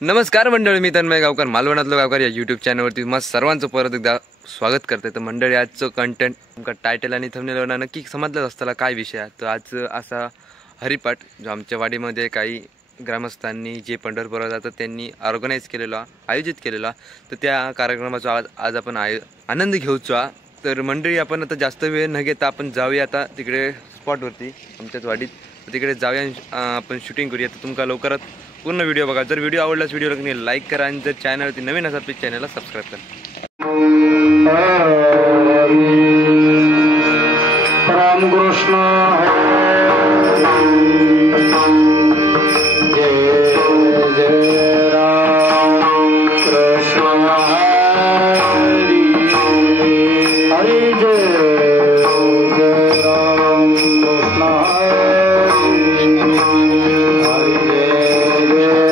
नमस्कार मंडळी, मी तन्मय गावकर, मालवणातलो गावकर या यूट्यूब चॅनलवरती तुम्हा सर्वांचं परत एकदा स्वागत करते. तर मंडळी, आजचं कंटेंट तुमका टायटल आणि थंबनेलवर नक्की समजलंच असताना काय विषय आहे. तर आज असा हरिपाठ जो आमच्या वाडीमध्ये काही ग्रामस्थांनी जे पंढरपुरात जातात त्यांनी ऑर्गनाईज केलेला, आयोजित केलेला, तर त्या कार्यक्रमाचा आज आपण आनंद घेऊचा. तर मंडळी, आपण आता जास्त वेळ न घेता आपण जाऊया आता तिकडे स्पॉटवरती आमच्याच वाडीत. तिकडे जाऊया, आपण शूटिंग करूया. तर तुमका लवकरात पूर्ण व्हिडिओ बघा. जर व्हिडिओ आवडल्यास व्हिडिओला लाईक करा आणि जर चॅनलवरती नवीन असाल तर चॅनलला सबस्क्राईब करा. रामकृष्ण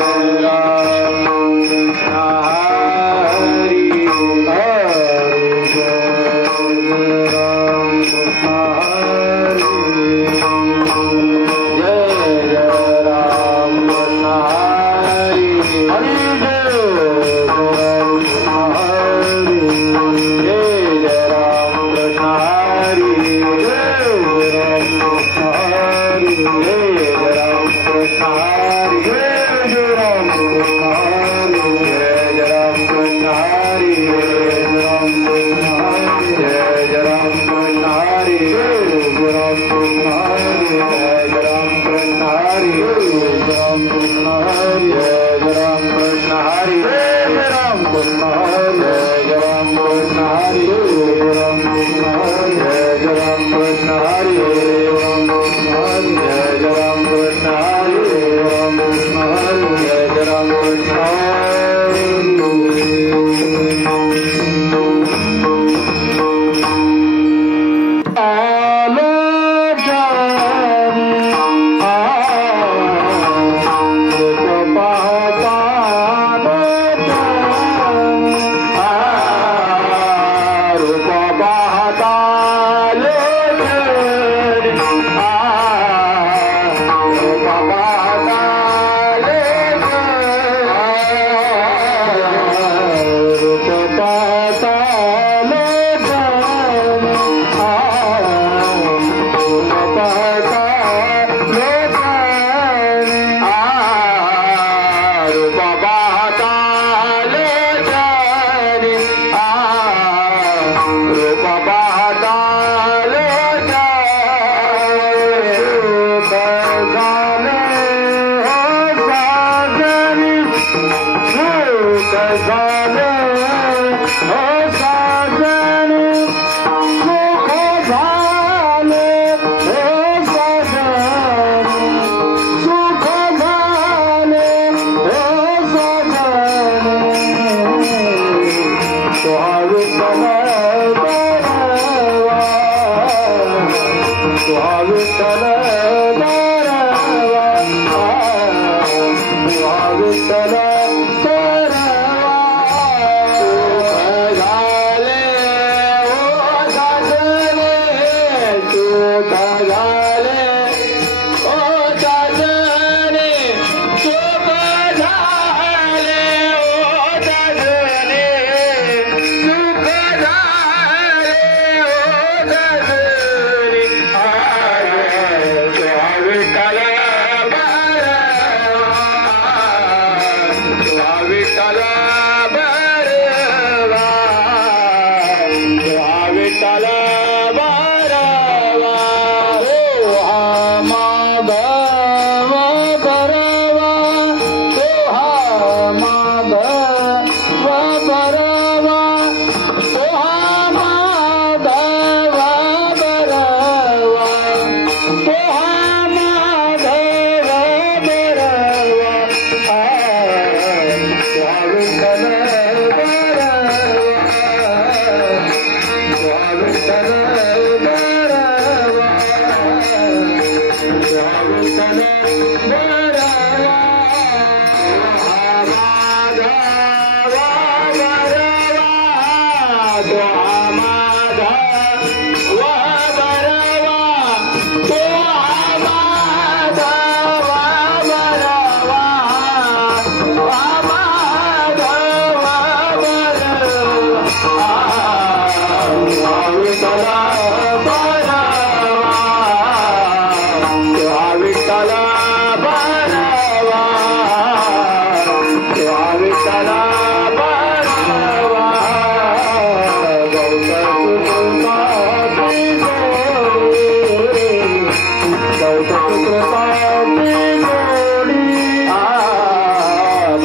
Baba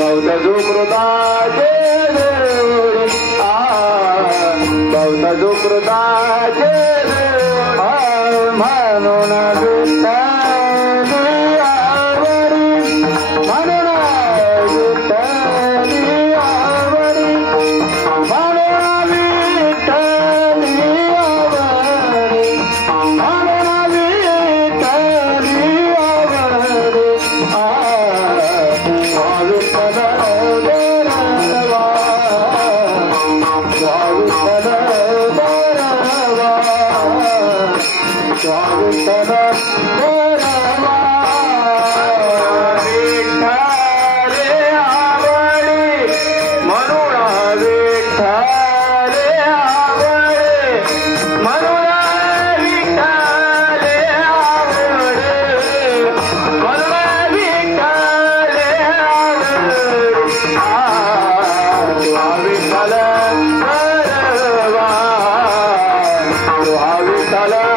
बौद्ध सुकृताचे देऊळी बौद्ध सुकृताचे म्हणून विठ्ठली आवडी म्हणून विठ्ठली आवडी म्हणून विठ्ठली आवडी म्हणून विठ्ठली आवडी विठ्ठल बरवा विठ्ठल बरवा विठ्ठल बरवा विठ्ठले आवडे म्हणून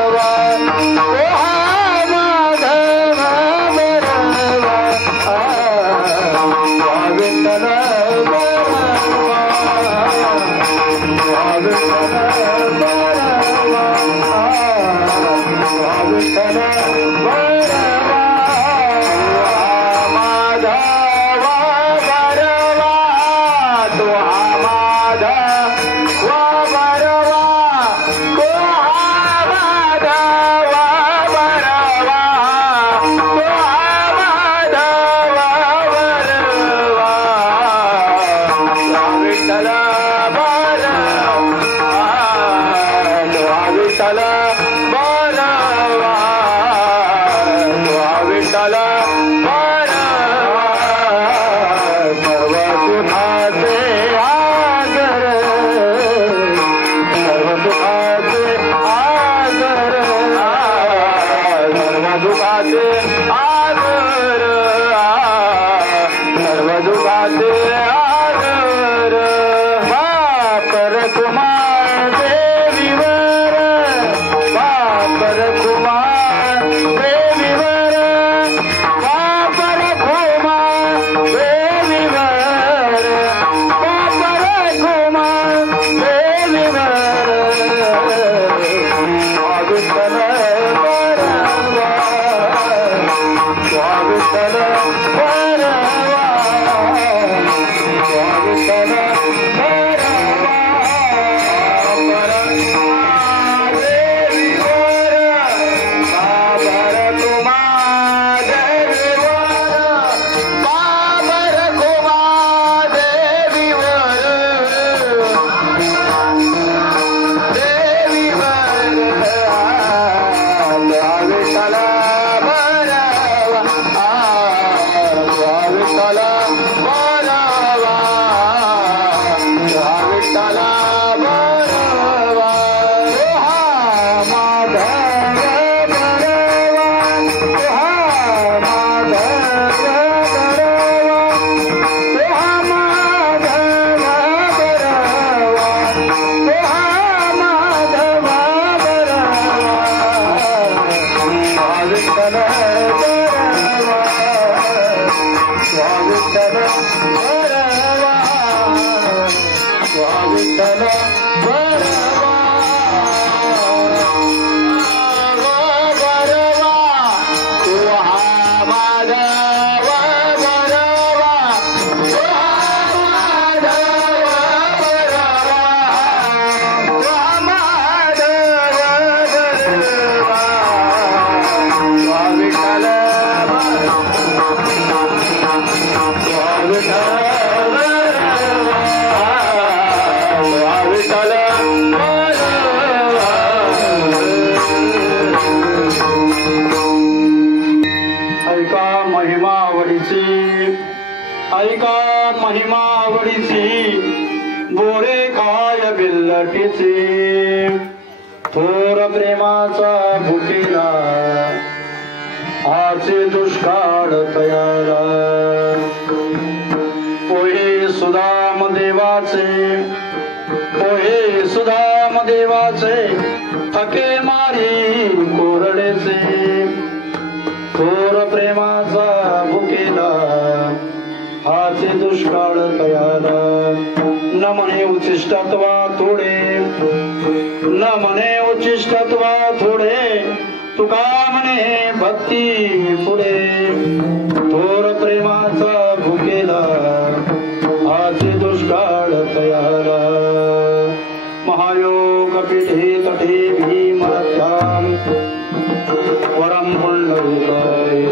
विठ्ठले आवडे म्हणून विठ्ठले आवडे म्हणून विठ्ठले आवडे विठ्ठल बरवा विठ्ठल विठ्ठल ऐका महिमा आवडीची बोरे खाय बिल्लटीची थोर प्रेमाचा भुकेला हाचे दुष्काळ तयारा पोहे सुदाम देवाचे पोहे सुदाम देवाचे थके मारी कोरडेचे थोर प्रेमाचा भुकेला हाचे दुष्काळ तयारा न म्हणे उचिष्टत्वा थोडे न म्हणे उचिष्टत्वा थोडे तुका म्हणे भक्ती पुढे थोर प्रेमाचा भुकेला हाचे दुष्काळ तयारा महायोग पीठे तटे भीमात्याम वरम पुंडलिकाय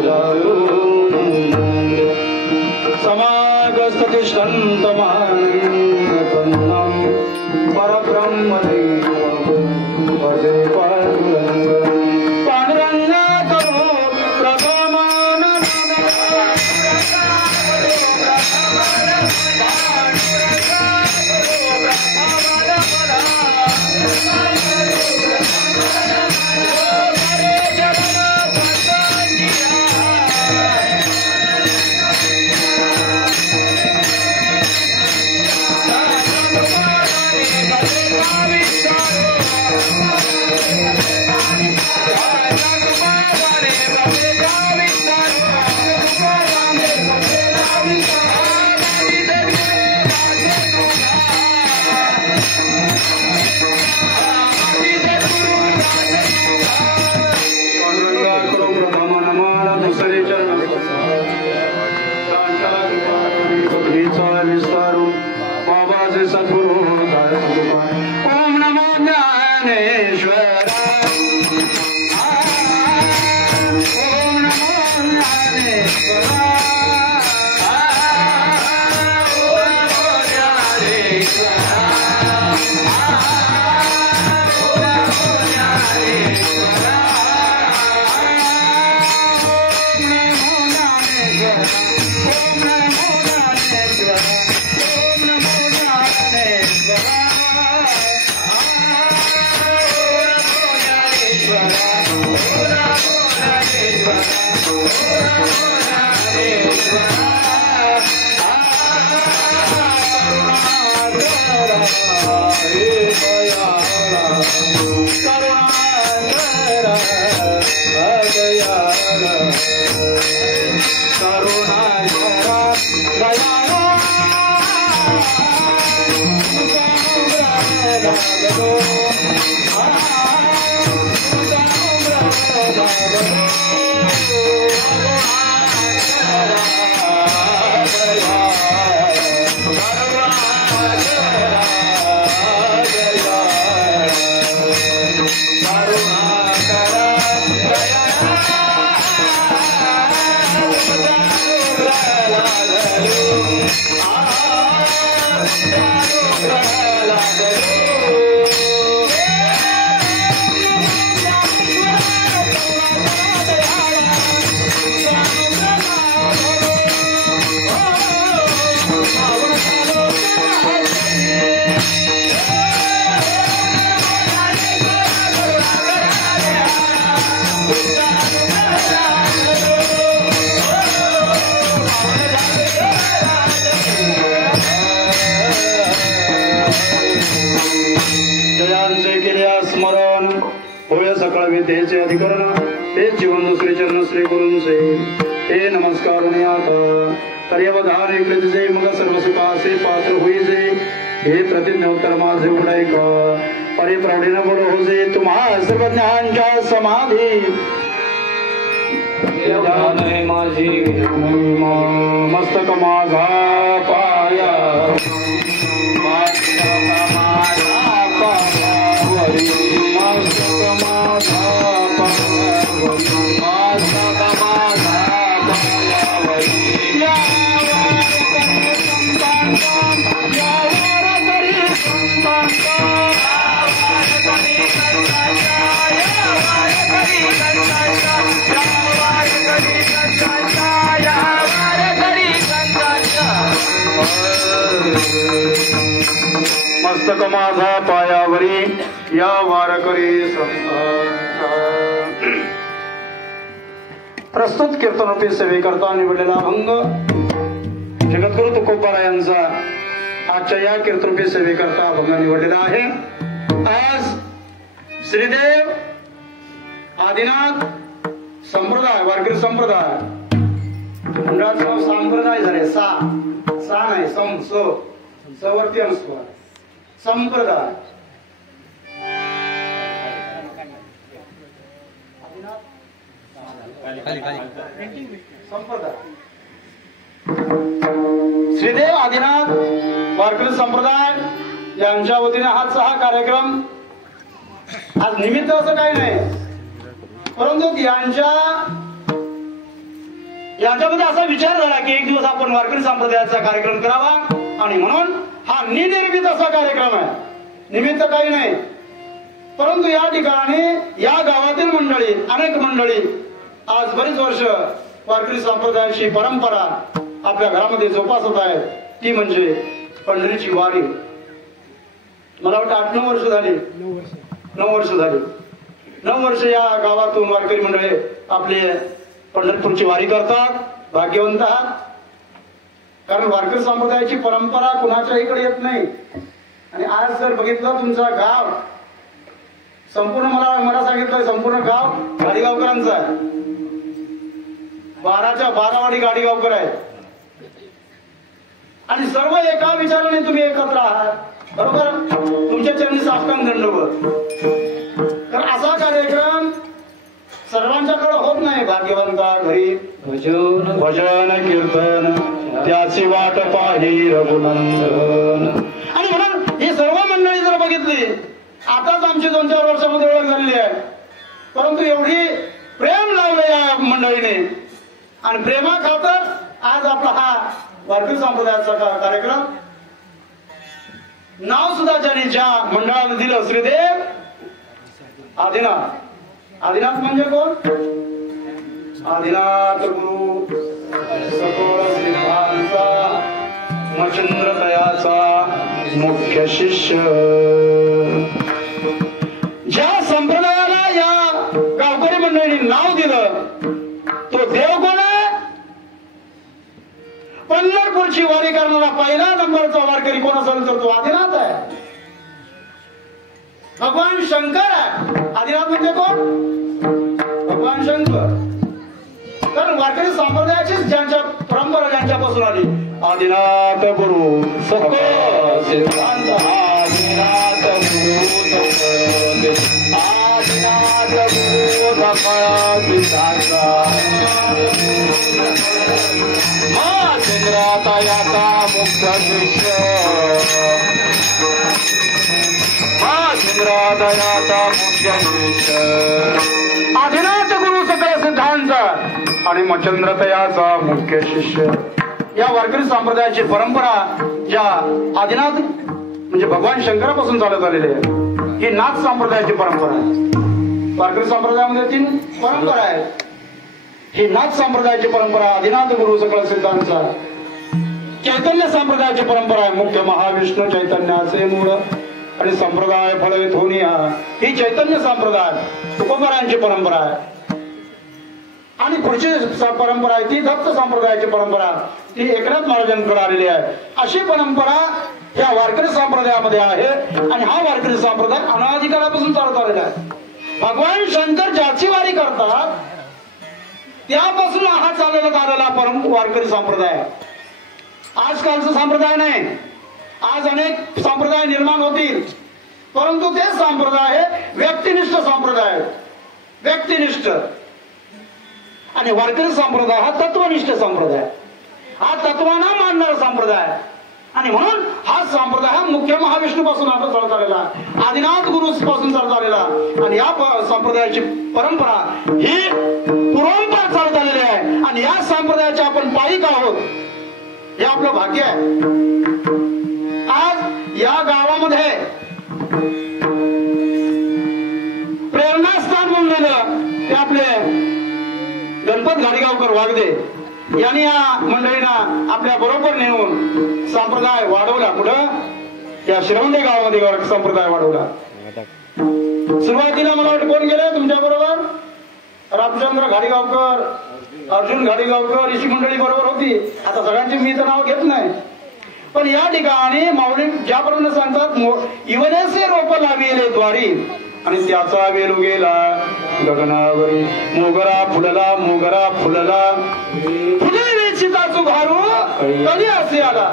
समागस्त तिष्ठन्त महान्नतन्नं परब्रह्मलिङ्गं भजे पाण्डुरङ्गं पाण्डुरङ्गा करो विद्येचे अधिकरण ते जीवन श्री चरण श्री गुरूंचे हे नमस्कार पर्यवधान कृतीचे मग सर्व सुखाचे पात्र होईजे हे प्रतिज्ञोत्तर माझे उडाय का परिप्रौढीनं बोल होजे तुम्हा सर्व ज्ञानच्या समाधी माझी मस्तक माझा पाया मस्तक माझा पायावरी या वारकरी संतांचा प्रस्तुत कीर्तनरूपी सेवेकरता निवडलेला अभंग जगद्गुरु तुकोबारा यांचा आजच्या या कीर्तनरूपी सेवेकरता अभंग निवडलेला आहे. आज श्रीदेव आदिनाथ संप्रदाय वारकरी संप्रदाय मंडळाचं संप्रदाय झाले सा नाही सम स वरती अनुस्वार संप्रदाय संप्रदाय श्रीदेव आदिनाथ वारकरी संप्रदाय यांच्या वतीने आजचा हा कार्यक्रम आज निमित्त असं काही नाही, परंतु यांच्यामध्ये असा विचार झाला की एक दिवस आपण वारकरी संप्रदायाचा कार्यक्रम करावा आणि म्हणून हा निनिर्मित असा कार्यक्रम आहे. निमित्त काही नाही, परंतु या ठिकाणी या गावातील मंडळी अनेक मंडळी आज बरीच वर्ष वारकरी संप्रदायाची परंपरा आपल्या घरामध्ये जोपासत आहेत. ती म्हणजे पंढरीची वारी. मला वाटतं 8-9 वर्ष झाली. 9 वर्ष या गावातून वारकरी मंडळी आपली पंढरपूरची वारी करतात. भाग्यवंत आहात, कारण वारकरी संप्रदायाची परंपरा कुणाच्या इकडे येत नाही. आणि आज जर बघितलं तुमचा गाव संपूर्ण मला सांगितलं संपूर्ण गाव गाडीगावकरांचं आहे. 12च्या 12 वाडी गाडीगावकर आहे आणि सर्व एका विचाराने तुम्ही एकत्र आहात. बरोबर, तुमच्या चरणी साष्टांग दंडवत. तर असा कार्यक्रम सर्वांच्याकडे होत नाही. भाग्यवंता घरी भजन कीर्तन त्याची वाट पाही रघुनंदन. आणि म्हणून ही सर्व मंडळी जर बघितली, आताच आमची 2-4 वर्षामध्ये ओळख झालेली आहे, परंतु एवढी प्रेम लावलं या मंडळीने आणि प्रेमा खातर आज आपला हा वारकरी संप्रदायाचा कार्यक्रम नाव सुद्धा ज्यांनी ज्या मंडळाने दिलं श्रीदेव आदिनाथ. आदिनाथ म्हणजे कोण? आदिनाथ गुरु सकळ सिद्धांचा मच्छिंद्र दयाचा मुख्य शिष्य. ज्या संप्रदायाला या गावकरी मंडळींनी नाव दिलं तो देव कोण आहे? पंढरपूरची वारी करणारा पहिला नंबरचा वारकरी कोण असेल तर तो आदिनाथ आहे. भगवान शंकर आहे. आदिनाथ म्हणजे कोण? भगवान शंकर. कारण वारकरी संप्रदायाची ज्यांच्या परंपरा ज्यांच्यापासून आली, आदिनाथ गुरु सकळ सिद्धांत. आदिनाथ गुरु आदिनाथ गुरु सकळ सिद्धांत. चंद्रातायाचा मुख्य शिष्य. चंद्रातायाचा मुख्य शिष्य. आदिनाथ गुरु सकळ सिद्धांत आणि मच्छिंद्रतयाचा मुख्य शिष्य. या वारकरी संप्रदायाची परंपरा ज्या आदिनाथ म्हणजे भगवान शंकरापासून चालत आलेली आहे, ही नाथ संप्रदायाची परंपरा आहे. वारकरी संप्रदायामध्ये 3 परंपरा आहेत. ही नाथ संप्रदायाची परंपरा आदिनाथ गुरु सकळ सिद्धांचा. चैतन्य संप्रदायाची परंपरा आहे. मुख्य महाविष्णू चैतन्याचे मूळ आणि संप्रदाय फळ थोनिया. ही चैतन्य संप्रदाय तुकोबारांची परंपरा आहे. आणि पुढची परंपरा आहे ती दत्त संप्रदायाची परंपरा, ती एकनाथ महाराजांकडे आलेली आहे. अशी परंपरा या वारकरी संप्रदायामध्ये आहे आणि हा वारकरी संप्रदाय अनादिकालापासून चालत आलेला आहे. भगवान शंकर ज्याची वारी करतात त्यापासून हा चालत आलेला वारकरी संप्रदाय. आजकालचा संप्रदाय नाही. आज अनेक संप्रदाय निर्माण होतील, परंतु ते संप्रदाय व्यक्तिनिष्ठ संप्रदाय. व्यक्तिनिष्ठ आणि वारकरी संप्रदाय हा तत्वनिष्ठ संप्रदाय. हा तत्वाना मानणारा संप्रदाय. आणि म्हणून हा संप्रदाय हा मुख्य महाविष्णू पासून आता चालत आलेला, आदिनाथ गुरु पासून चालत आलेला. आणि या संप्रदायाची परंपरा ही पूर्वांपार चालत आलेली आहे आणि या संप्रदायाचे आपण पाईक आहोत. हे आपलं भाग्य आहे. आज या गावामध्ये प्रेरणास्थान म्हणलेलं ते आपले गणपत घाडीगावकर वागदे यांनी या मंडळींना आपल्या बरोबर नेऊन संप्रदाय वाढवला. पुढं या शिरवंडे गावामध्ये संप्रदाय वाढवला. सुरुवातीला मला वाटतं कोण गेले तुमच्या बरोबर? रामचंद्र घाडीगावकर, अर्जुन घाडीगावकर ऋषी मंडळी बरोबर होती. आता सगळ्यांची मी तर नाव घेत नाही, पण या ठिकाणी माऊली ज्याप्रमाणे सांगतात इवनेसे रोप लाविले द्वारी आणि त्याचा वेलू गेला गगनावरी. मोगरा फुलला फुले वेचिताचू भारू कधी असे आला.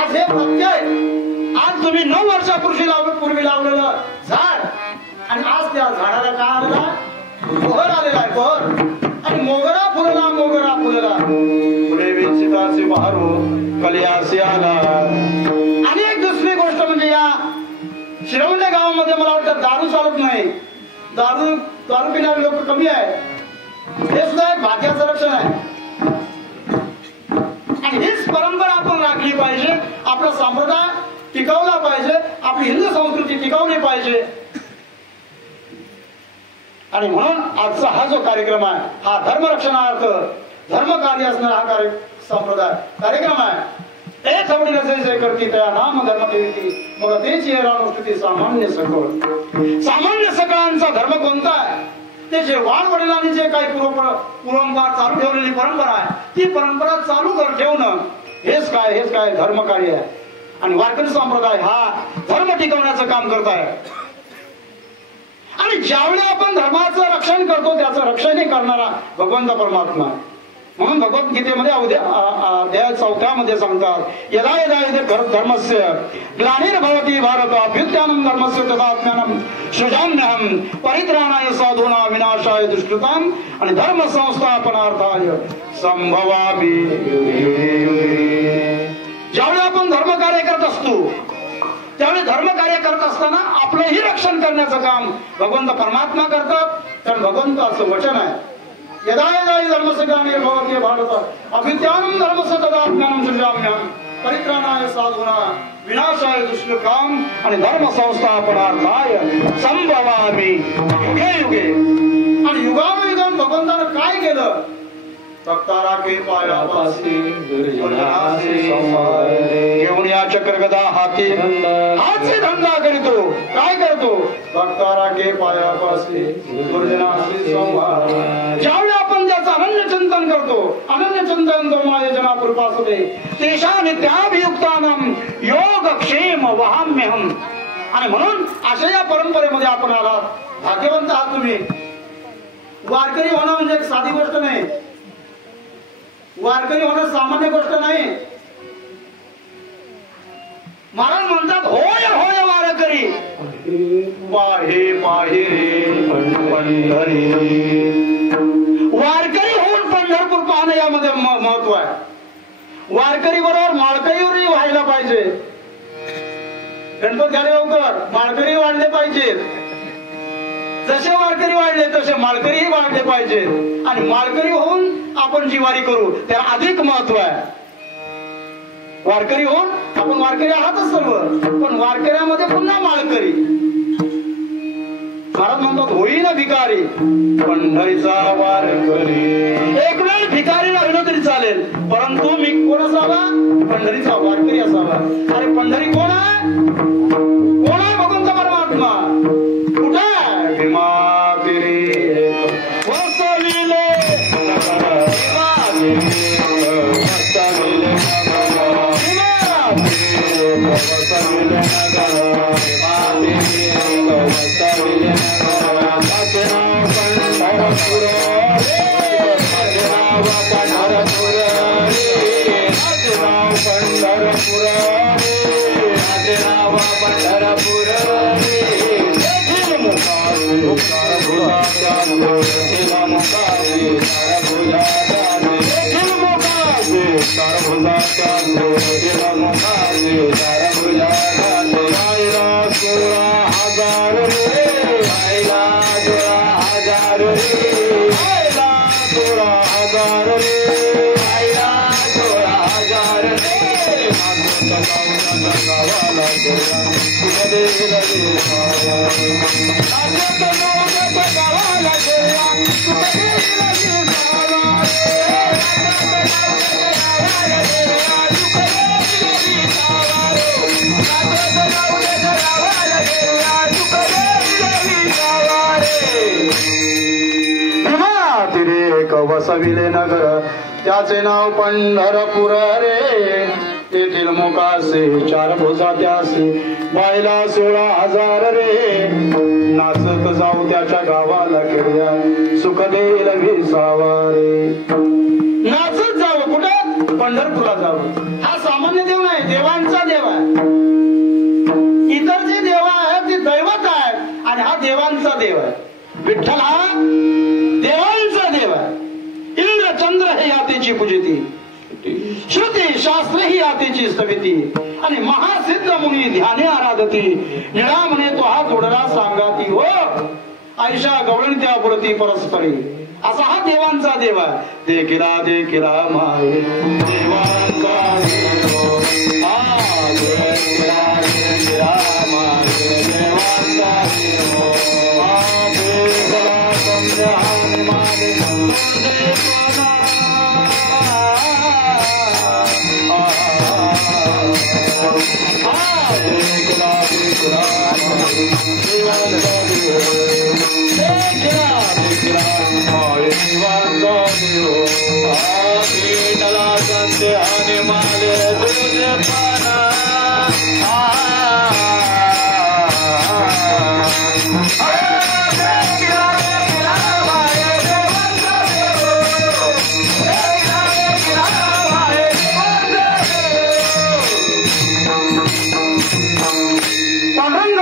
आज हे प्रत्यय आज तुम्ही 9 वर्षापूर्वी लावलेलं झाड आणि आज त्या झाडाला काय आलेला बहर आलेला आहे बहर. आणि मोगरा फुलला फुले वेचिताचे बहरू कधी असे आला. आणि एक दुसरी गोष्ट म्हणजे या शिरवणे गावामध्ये मला वाटतं दारू चालत नाही. दारू पिणारे लोक कमी आहे. हे सुद्धा एक भाग्याचं लक्षण आहे. आणि हीच परंपरा आपण राखली पाहिजे. आपला संप्रदाय टिकवला पाहिजे. आपली हिंदू संस्कृती टिकवली पाहिजे. आणि म्हणून आजचा हा जो कार्यक्रम आहे हा धर्मरक्षणार्थ धर्म कार्य असणारा हा संप्रदाय कार्यक्रम आहे. एक आवडी रचय करती त्या नाम धर्म देवी मग तेची रानुष्ठती सामान्य सकाळांचा धर्म कोणता आहे. ते जे वाडवडिलांनी जे काही पूर्वंपार चालू ठेवलेली परंपरा आहे ती परंपरा चालू ठेवणं हेच काय धर्म कार्य आहे. आणि वारकरी संप्रदाय हा धर्म टिकवण्याचं काम करत आहे. आणि ज्यावेळी आपण धर्माचं रक्षण करतो त्याचं रक्षणही करणारा भगवंत परमात्मा. म्हणून भगवद्गीतेमध्ये अध्याय 4 सांगतात यदा यदा यदि धर्मस्य ग्लानिर्भवति भारत अभ्युत्थानं धर्मस्य तदात्म्यानं सृजाम्यहं परित्राणाय साधूनां विनाशाय दुष्कृतां आणि धर्म संस्थापनार्थाय संभवामि. ज्यावेळी आपण धर्म कार्य करत असतो त्यावेळी धर्म कार्य करत असताना आपलंही रक्षण करण्याचं काम भगवंत परमात्मा करतात. कारण भगवंताचं वचन आहे यदा यदा धर्मस्य ग्लानिर्भवति भारत अभ्युत्थानं धर्मस्य तदात्म्यानं सृजाम्यहं परित्राणाय साधूनां विनाशाय दुष्कृतां आणि धर्म संस्थापनार्थाय संभवामि युगे युगे. आणि युगानुयुगात भगवंतानं काय केलं तक्तारा के पायापासी घेऊन या चक्रगदा हाती धंदा करीतो. काय करतो तक्तारा के पायापासी ज्यावेळी आपण ज्याचं अनन्य चिंतन करतो अनन्य चिंतन तो माझे जना कृपासुते तेषा नित्याभियुक्तानां योगक्षेम वहाम्यहं. आणि म्हणून अशा या परंपरेमध्ये आपण आलात भाग्यवंत आहात तुम्ही. वारकरी होणं म्हणजे एक साधी गोष्ट नाही. वारकरी होणं सामान्य गोष्ट नाही. महाराज म्हणतात होय होय वारकरी पाहे पाहे रे पंढरी. वारकरी होऊन पंढरपूर पाहणं यामध्ये महत्व आहे. वारकरी बरोबर माळकरीवरही व्हायला पाहिजे. गणपत घालेगावकर माळकरी वाढले पाहिजेत. जसे वारकरी वाढले तसे माळकरीही वाढले पाहिजेत. आणि माळकरी होऊन आपण जी वारी करू त्याला अधिक महत्व आहे. वारकरी होऊन आपण वारकरी आहातच सर्व पण वारकऱ्यामध्ये पुन्हा माळकरी. महाराज म्हणतात होईना भिकारी पंढरीचा वारकरी. एक वेळ भिकारी लागलं तरी चालेल परंतु मी कोण असावा पंढरीचा वारकरी असावा. अरे पंढरी कोण आहे भगवंत परमात्मा. कुठे वसविले वसविले नगर त्याचे नाव पंढरपूर रे तेथील मुकासे 4 भुजा त्यासी बायला 16,000 रे नाचत जाऊ त्याच्या गावाला खेड्या सुख देईल विसावा रे नाचत जावं कुठं पंढरपूरला जावं हा सामान्य देव नाही देवांचा देव आहे इतर जे देव आहेत ते दैवत आहेत आणि हा देवांचा देव आहे विठ्ठल हा देवांचा देव आहे इंद्र चंद्र हे यातेची पूजिती श्रुती शास्त्र ही यातेची स्तविती आणि महासिद्ध मुनी ध्याने आराधती निळा म्हणे तो हा जोडला सांगाती हो आयशा गवळणत्या पुरती परस्परी असा हा देवांचा देव आहे देखिला देखिला माय देवांचा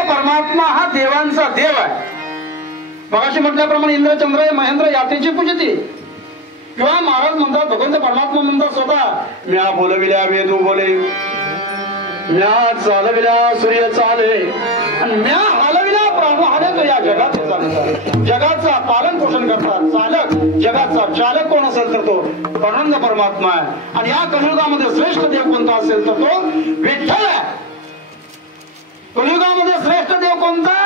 परमात्मा हा देवांचा देव आहे मगाशी म्हटल्याप्रमाणे इंद्र चंद्र महेंद्र यातेची पूजिती किंवा महाराज म्हणतात भगवंत परमात्मा म्हणतात स्वतः म्या बोलविल्या वेदू बोले म्या चालविल्या सूर्य चाले आणि म्या हलविल्या प्रभू हले तो या जगाचे चालतात जगाचा पालन पोषण करतात चालक जगाचा चालक कोण असेल तर तो परमानंद परमात्मा आहे आणि या कलियुगामध्ये श्रेष्ठ देव कोणता असेल तर तो विठ्ठल आहे कलियुगामध्ये श्रेष्ठ देव कोणता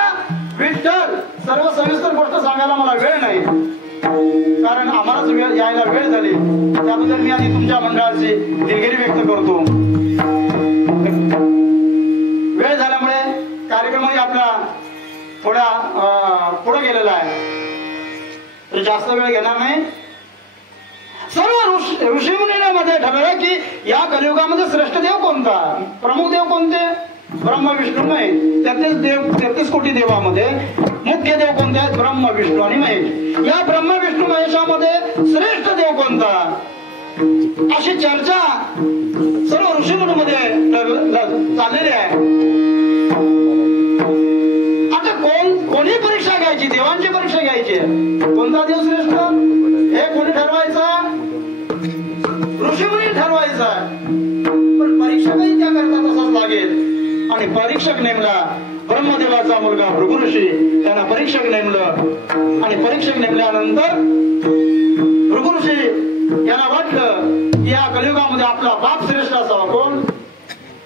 विठ्ठल सर्व सविस्तर गोष्ट सांगायला मला वेळ नाही कारण आम्हालाच यायला वेळ झाली त्याबद्दल मी आधी तुमच्या मंडळाची दिलगिरी व्यक्त करतो वेळ झाल्यामुळे कार्यक्रमही आपला थोडा पुढे गेलेला आहे जास्त वेळ घेणार नाही सर्व ऋषीमुनीमध्ये ठरवलं की या कलियुगामध्ये श्रेष्ठ देव कोणता प्रमुख देव कोणते ब्रह्म विष्णू नाही 33 कोटी देवामध्ये मुख्य देव कोणते आहेत ब्रह्म विष्णू आणि महेश या ब्रह्म विष्णू महेशामध्ये श्रेष्ठ देव कोणता अशी चर्चा सर्व ऋषीमुनीमध्ये चाललेली आहे आता कोणी परीक्षा घ्यायची देवांची परीक्षा घ्यायची कोणता देव श्रेष्ठ हे कोणी ठरवायचा ऋषीमुनी ठरवायचा पण परीक्षकही त्या करता तसाच लागेल आणि परीक्षक नेमला ब्रह्मदेवाचा मुलगा भृगु ऋषी त्यांना परीक्षक नेमलं आणि परीक्षक नेमल्यानंतर भृगु ऋषी यांना वाटलं की या कलियुगामध्ये आपला बाप श्रेष्ठ असावा कोण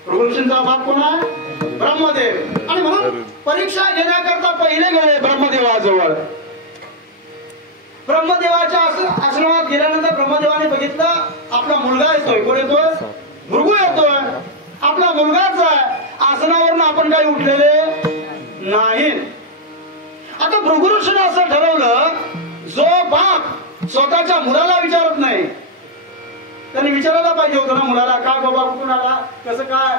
भृगु ऋषींचा बाप कोण आहे ब्रह्मदेव आणि म्हणून परीक्षा घेण्याकरता पहिले गेले ब्रह्मदेवाजवळ ब्रह्मदेवाच्या आश्रमात गेल्यानंतर ब्रह्मदेवाने बघितलं आपला मुलगा येतोय कोण येतोय भृगु येतोय आपला मुलगाच आहे आसनावरून आपण काही उठलेले नाही आता भृगु ऋषीने असं ठरवलं जो बाप स्वतःच्या मुलाला विचारत नाही त्यांनी विचारायला पाहिजे होतं ना मुलाला काय बाबा कुठून आला कसं काय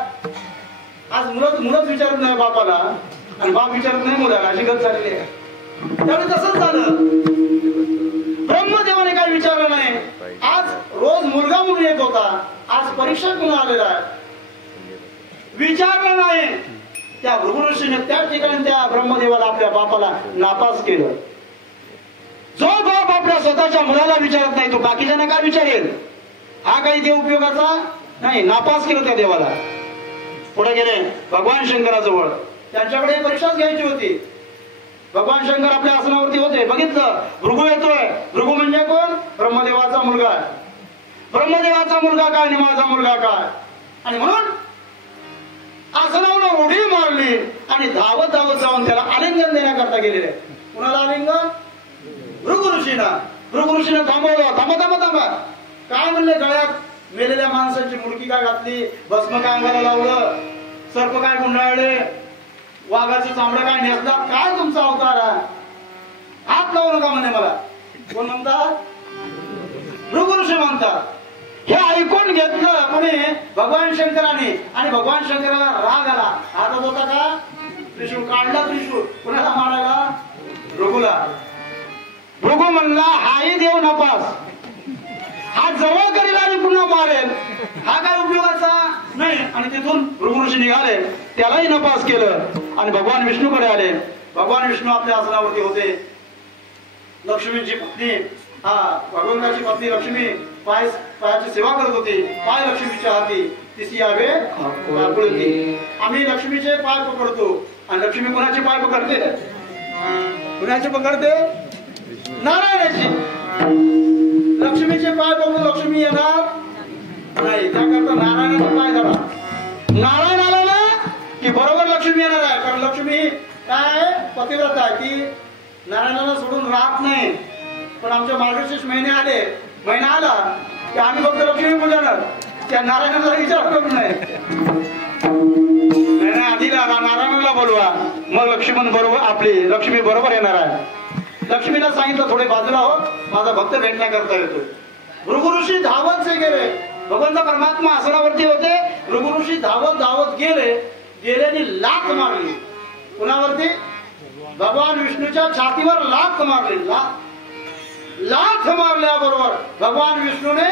आज मुलंच विचारत नाही बापाला आणि बाप विचारत नाही मुलाला अशी गत झालेली आहे त्यामुळे तसंच झालं ब्रह्मदेवाने काही विचारलं नाही आज रोज मुलगा म्हणून येत होता आज परीक्षक म्हणून आलेला आहे विचारलं नाही त्या भृगु ऋषीने त्या ठिकाणी त्या ब्रह्मदेवाला आपल्या बापाला नापास केलं जो बाप आपल्या स्वतःच्या मुलाला विचारत नाही तो बाकीच्यांना काय विचारेल हा काही देव उपयोगाचा नाही नापास केलं त्या देवाला पुढे गेले भगवान शंकराजवळ त्यांच्याकडे परीक्षाच घ्यायची होती भगवान शंकर आपल्या आसनावरती होते बघितलं भृगु येतोय भृगु म्हणजे कोण ब्रह्मदेवाचा मुलगा ब्रह्मदेवाचा मुलगा काय आणि माझा मुलगा काय आणि म्हणून आसनावर उडी मारली आणि धावत धावत जाऊन त्याला आलिंगन देण्याकरता गेलेले कुणाला आलिंगन भृगु ऋषीनं थांबवलं थांबा काय म्हणले गळ्यात मेलेल्या माणसाची मुडकी काय घातली भस्म काय अंगाला लावलं सर्प काय गुंडाळले वाघाचं चामडं काय नेसला काय तुमचा अवतार आहे हात लावू नका म्हणे मला कोण म्हणतात म्हणतात. हे ऐकून घेतलं कोणी भगवान शंकराने आणि भगवान शंकराला राग आला. हातात होता का त्रिशूळ, काढला त्रिशूळ. कुणाला मारायला? भृगूला. भृगू म्हणला हाही देव नपास, हा जवळ करील आणि पुन्हा मारेल, हा काय उपयोगाचा नाही. आणि तिथून भृगू ऋषी निघाले, त्यालाही नपास केलं आणि भगवान विष्णूकडे आले. भगवान विष्णू आपल्या आसनावरती होते. लक्ष्मीची पत्नी, भगवंताची पत्नी लक्ष्मी पायाची सेवा करत होती. पाय लक्ष्मीच्या हाती, तिची यावे होती. आम्ही लक्ष्मीचे पाय पकडतो आणि लक्ष्मी कोणाचे पाय पकडते? कुणाचे पकडते? नारायणाची. लक्ष्मीचे पाय पकडून लक्ष्मी येणार नाही, त्याकरता नारायणाचा पाय झाला. नारायण आला ना की बरोबर लक्ष्मी येणार आहे. कारण लक्ष्मी काय पतिव्रत आहे, ती नारायणाला सोडून राहत नाही. पण आमच्या मार्गशीर्ष महिना आला की आम्ही फक्त लक्ष्मी पूजणार, त्या नारायणाचा विचार करू नये. आधी नारायणाला बोलवा, मग लक्ष्मण बरोबर, आपली लक्ष्मी बरोबर येणार आहे. लक्ष्मीला सांगितलं थोडे बाजूला हो, माझा भक्त भेटण्याकरता येतो. भृगू ऋषी धावत जे गेले, भगवंत परमात्मा आसनावरती होते. भृगू ऋषी धावत धावत गेल्याने लाथ मारली. कुणावरती? भगवान विष्णूच्या छातीवर लाथ मारली. लाथ मारल्याबरोबर भगवान विष्णूने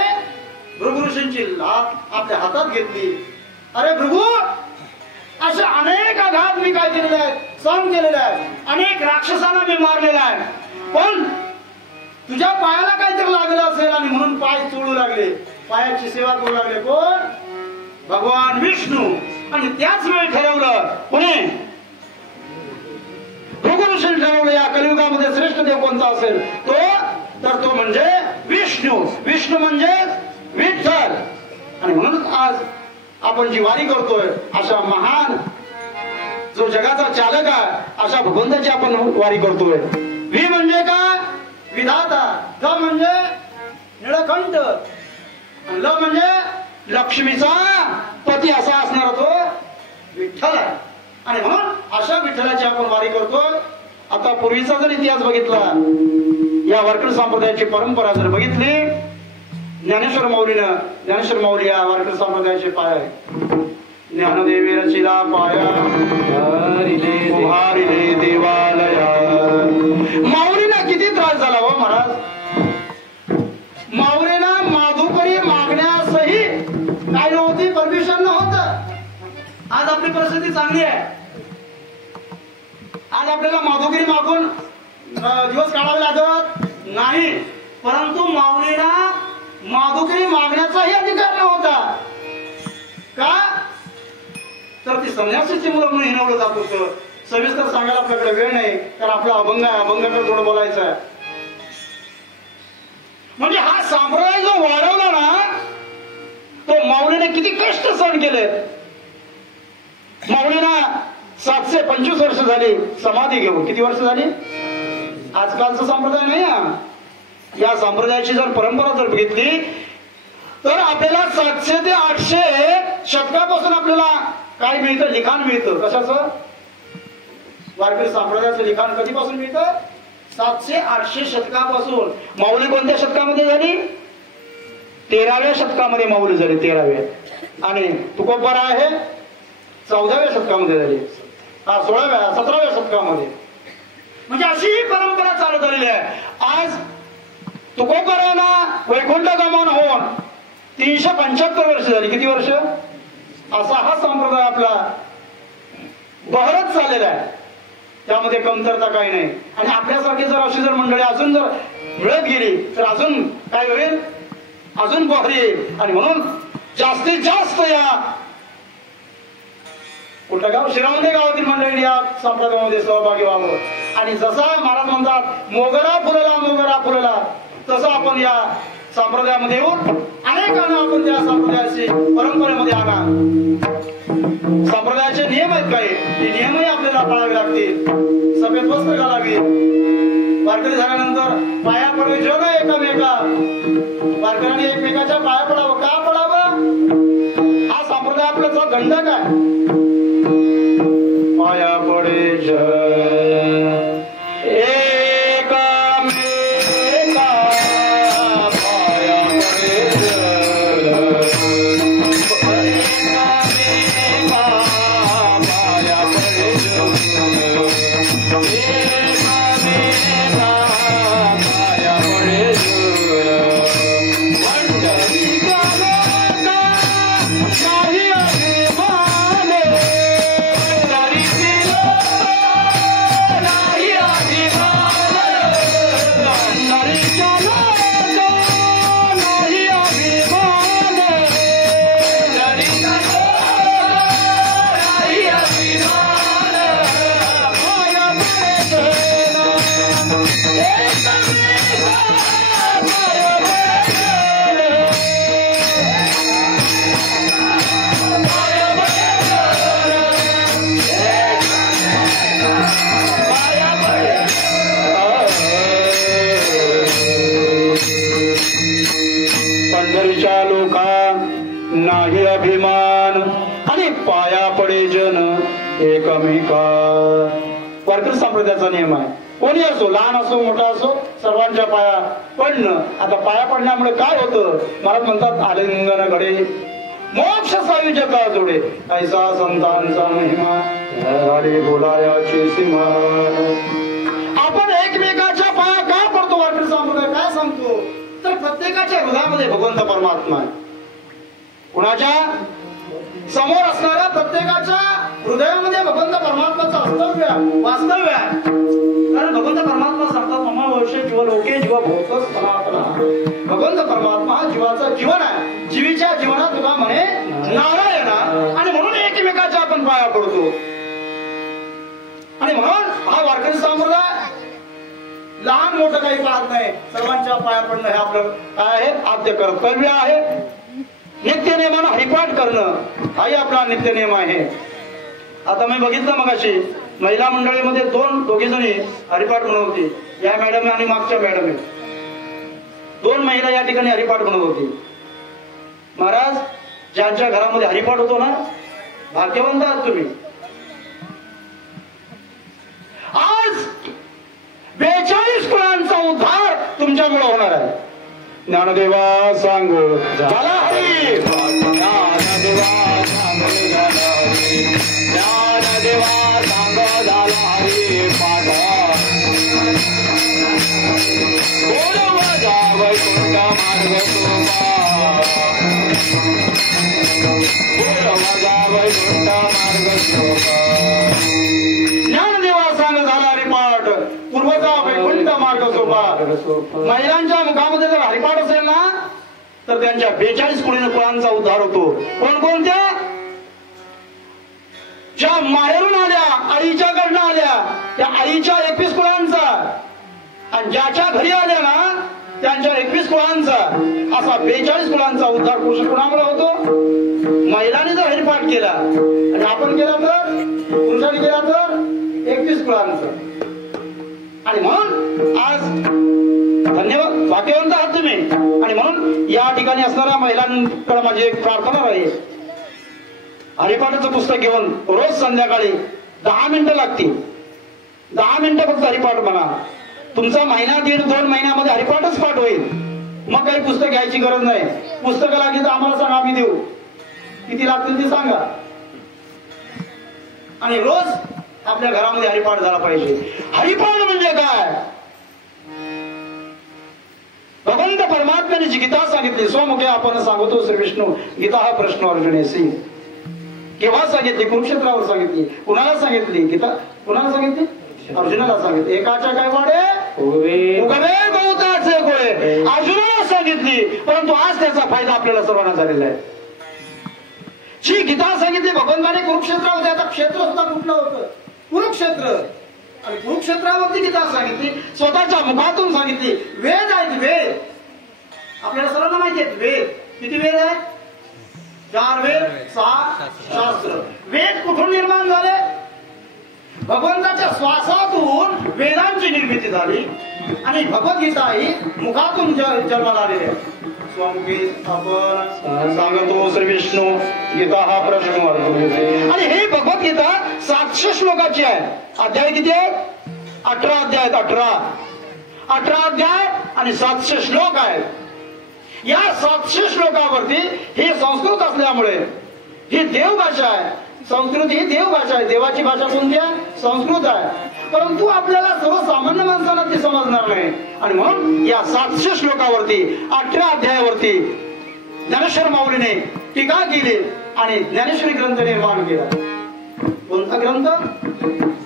भृगू ऋषींची लाथ आपल्या हातात घेतली. अरे भृगू, असे अनेक आघात मी काय केलेले आहेत, सहन केलेले आहे. अनेक राक्षसांना मी मारलेला आहे. पण तुझ्या पायाला काहीतरी लागलं असेल आणि म्हणून पाय चोळू लागले, पायाची सेवा करू लागले. कोण? भगवान विष्णू. आणि त्याच वेळी ठरवलं कोणी? भृगू ऋषींनी ठरवलं या कलियुगामध्ये श्रेष्ठ देव कोणता असेल तो म्हणजे विष्णू. विष्णू म्हणजे विठ्ठल. आणि म्हणून आज आपण जी वारी करतोय, अशा महान जो जगाचा चालक आहे अशा भगवंताची आपण वारी करतोय. वि म्हणजे काय? विधाता. ध म्हणजे निळकंठ. ल म्हणजे लक्ष्मीचा पती असा असणारा तो विठ्ठल आहे. आणि म्हणून अशा विठ्ठलाची आपण वारी करतोय. आता पूर्वीचा जर इतिहास बघितला, या वारकरी संप्रदायाची परंपरा जर बघितली, ज्ञानेश्वर माऊली या वारकरी संप्रदायाचे पाय आहे. ज्ञानदेवी रचिला पाया उभारिले देवालया. माऊलीला किती त्रास झाला हो महाराज. माऊलीला माधुकरी मागण्यासही काय नव्हती, परमिशन नव्हतं. आज आपली परिस्थिती चांगली आहे. आज आपल्याला माधुकरी मागून दिवस काढावे लागत नाही. परंतु माऊलीला माधुकरी मागण्याचाही अधिकार नव्हता. का? तर ती संन्यासीची मुलं म्हणून हिनवलं जात होतं. सविस्तर सांगायला आपल्याकडे वेळ नाही, कारण आपला अभंग आहे, अभंगाकडे थोडं बोलायचं आहे. म्हणजे हा संप्रदाय जो वाढवला ना, तो माऊलीने किती कष्ट सहन केले. माऊलीला 725 वर्ष झाली समाधी घेऊन. किती वर्ष झाली? आजकालचा संप्रदाय नाही हा. या संप्रदायाची जर परंपरा जर बघितली तर आपल्याला 700 ते 800 शतकापासून आपल्याला काय मिळतं? लिखाण मिळतं. कशाचं? वारकरी संप्रदायाचं लिखाण कधीपासून मिळतं? 700-800 शतकापासून. माऊली कोणत्या शतकामध्ये झाली? 13व्या शतकामध्ये माऊली झाली. 13व्या. आणि तुकोबारा आहे 14व्या शतकामध्ये झाली. 17व्या शतकामध्ये. म्हणजे अशी ही परंपरा चालू झालेली आहे. आज तुकोबाराला वैकुंठ गमन होऊन 375 वर्ष झाली. किती वर्ष? असा हा संप्रदाय आपला बहरत चाललेला आहे. त्यामध्ये कमतरता काही नाही. आणि आपल्यासारखी जर अशी जर मंडळी अजून जर मिळत गेली तर अजून काय होईल? अजून बहरी येईल. आणि म्हणून जास्तीत जास्त या कुठलं गाव? शिरामध्ये गावातील मंडळी या संप्रदायामध्ये सहभागी व्हावं. आणि जसा महाराज म्हणतात मोगरा फुलला, तसं आपण या संप्रदायामध्ये येऊन अनेकांना आपण त्या संप्रदायाची परंपरेमध्ये आणा. संप्रदायाचे नियम आहेत काही, ते नियमही आपल्याला पाळावे लागतील. सफेद वस्त्र घालावी. वारकरी झाल्यानंतर पाया पडावे जो नाही एकामेका. वारकऱ्यांनी एकमेकाच्या पाया पडावं. का पडावं? हा संप्रदाय आपल्याचा गंधक आहे. पाया पडे एका मेका पाया पडे पंढरीच्या लोका नाही अभिमान आणि पाया पडे जन एकमेका. वारकरी संप्रदायाचा नियम आहे. कोणी असो, लहान असो मोठा असो, सर्वांच्या पाया पडणं. आता पाया पडण्यामुळे काय होतं? महाराज म्हणतात आलिंगन घडे मोक्ष सायू जगा जोडे ऐसा संतांचा महिमा झाली बोलायाची सीमा. आपण एकमेकाच्या पाया काय पडतो? वारकरी संप्रदाय काय सांगतो? तर प्रत्येकाच्या हृदयामध्ये भगवंत परमात्मा आहे. कुणाच्या समोर असणाऱ्या प्रत्येकाच्या हृदयामध्ये भगवंत परमात्माचं वास्तव्य आहे. कारण भगवंत परमात्मा सांगतात ममा वर्षे जीव लोके जीव भोगतोस सनातना. भगवंत परमात्मा हा जीवाचा जीवन आहे. जीवीच्या जीवनात तुका म्हणे नारायण. आणि म्हणून एकमेकाच्या आपण पाया पडतो. आणि म्हणून हा वारकरी संप्रदाय लहान मोठं काही पाहत नाही. सर्वांच्या पाया पडणं हे आपलं काय आहे? आद्य कर्तव्य आहे. नित्यनेमानं हरिपाठ करणं हाही आपला नित्यनेम आहे. आता मी बघितलं मगाशी महिला मंडळीमध्ये दोघी जणी हरिपाठ म्हणत होती. या मॅडम आणि मागच्या मॅडम दोन महिला या ठिकाणी हरिपाठ म्हणत होती. महाराज ज्यांच्या घरामध्ये हरिपाठ होतो ना, भाग्यवंत आहात तुम्ही. आज 42 कुळांचा उद्धार तुमच्यामुळे होणार आहे. ज्ञानदेवा सांगो झाला हरी. ज्ञानदेवा सांगो झाला हरी. ज्ञानदेवा सांगो झाला हरी. पाठ वैकुंठ मार्ग वैकुंठ मार्ग. ज्ञानदेवा सांग झाला हरिपाठ पूर्वचा वैकुंठ मार्ग सोपा. महिलांच्या मुखामध्ये जर हरिपाठ असेल ना तर त्यांच्या 42 कुळांचा उद्धार होतो. कोणकोणत्या? ज्या माहेरून आल्या, आईच्याकडनं आल्या, त्या आईच्या 21 कुळांचा. आणि ज्याच्या घरी आल्या ना त्यांच्या 21 कुळांचा. असा 42 कुळांचा उद्धार कुणामुळे होतो? महिलांनी जर हरिपाठ केला आणि आपण केला तर, पुरुषांनी केला तर 21 कुळांचा. आणि म्हणून आज धन्यवाद, भाग्यवंत आहात तुम्ही. आणि म्हणून या ठिकाणी असणाऱ्या महिलांकडे माझी एक प्रार्थना राहील. हरिपाठाचं पुस्तक घेऊन रोज संध्याकाळी 10 मिनिटं लागतील. 10 मिनिटं फक्त हरिपाठ म्हणा. तुमचा महिना 1.5-2 महिन्यामध्ये हरिपाठच पाठ होईल. मग काही पुस्तक घ्यायची गरज नाही. पुस्तकं लागली तर आम्हाला सांगा, आम्ही देऊ. किती लागतील ते सांगा. आणि रोज आपल्या घरामध्ये हरिपाठ झाला पाहिजे. हरिपाठ म्हणजे काय? भगवंत परमात्म्याने जी गीता सांगितली स्वमुखे आपण सांगतो श्री विष्णू गीता हा प्रश्न अर्जुनेसी. केव्हा सांगितली? कुरुक्षेत्रावर सांगितली. कुणाला सांगितली? गीता कुणाला सांगितली? अर्जुनाला सांगितली. एकाच्या काय वाडे उगवे बहुताचे गोळे. अर्जुनाला सांगितली. परंतु आज त्याचा फायदा आपल्याला सर्वांना झालेला आहे. जी गीता सांगितली भगवंताने कुरुक्षेत्रामध्ये. आता क्षेत्र सुद्धा कुठलं होतं? कुरुक्षेत्र. आणि कुरुक्षेत्रावरती गीता सांगितली. स्वतःच्या मुखातून सांगितली. वेद आहेत वेद. आपल्याला सर्वांना माहिती आहेत वेद. किती वेद आहेत? 4 वेद 6 शास्त्र. वेद कुठून निर्माण झाले? भगवंताच्या श्वासातून वेदांची निर्मिती झाली. आणि भगवद्गीता ही मुखातून जन्माला आलेली आहे. स्वामी आपण सांगतो श्री विष्णू गीता हा प्रश्न. आणि हे भगवद्गीता 700 श्लोकाची आहे. अध्याय किती आहेत? 18 अध्याय आहेत. 18 अध्याय आणि 700 श्लोक आहेत. या 700 श्लोकावरती ही संस्कृत असल्यामुळे ही देवभाषा आहे. संस्कृत ही देवभाषा आहे. देवाची भाषा कोणती आहे? संस्कृत आहे. परंतु आपल्याला सर्वसामान्य माणसाला ती समजणार नाही. आणि म्हणून या 700 श्लोकावरती 18 अध्यायावरती ज्ञानेश्वर माऊलीने टीका केली आणि ज्ञानेश्वरी ग्रंथ निर्माण केला. कोणता ग्रंथ?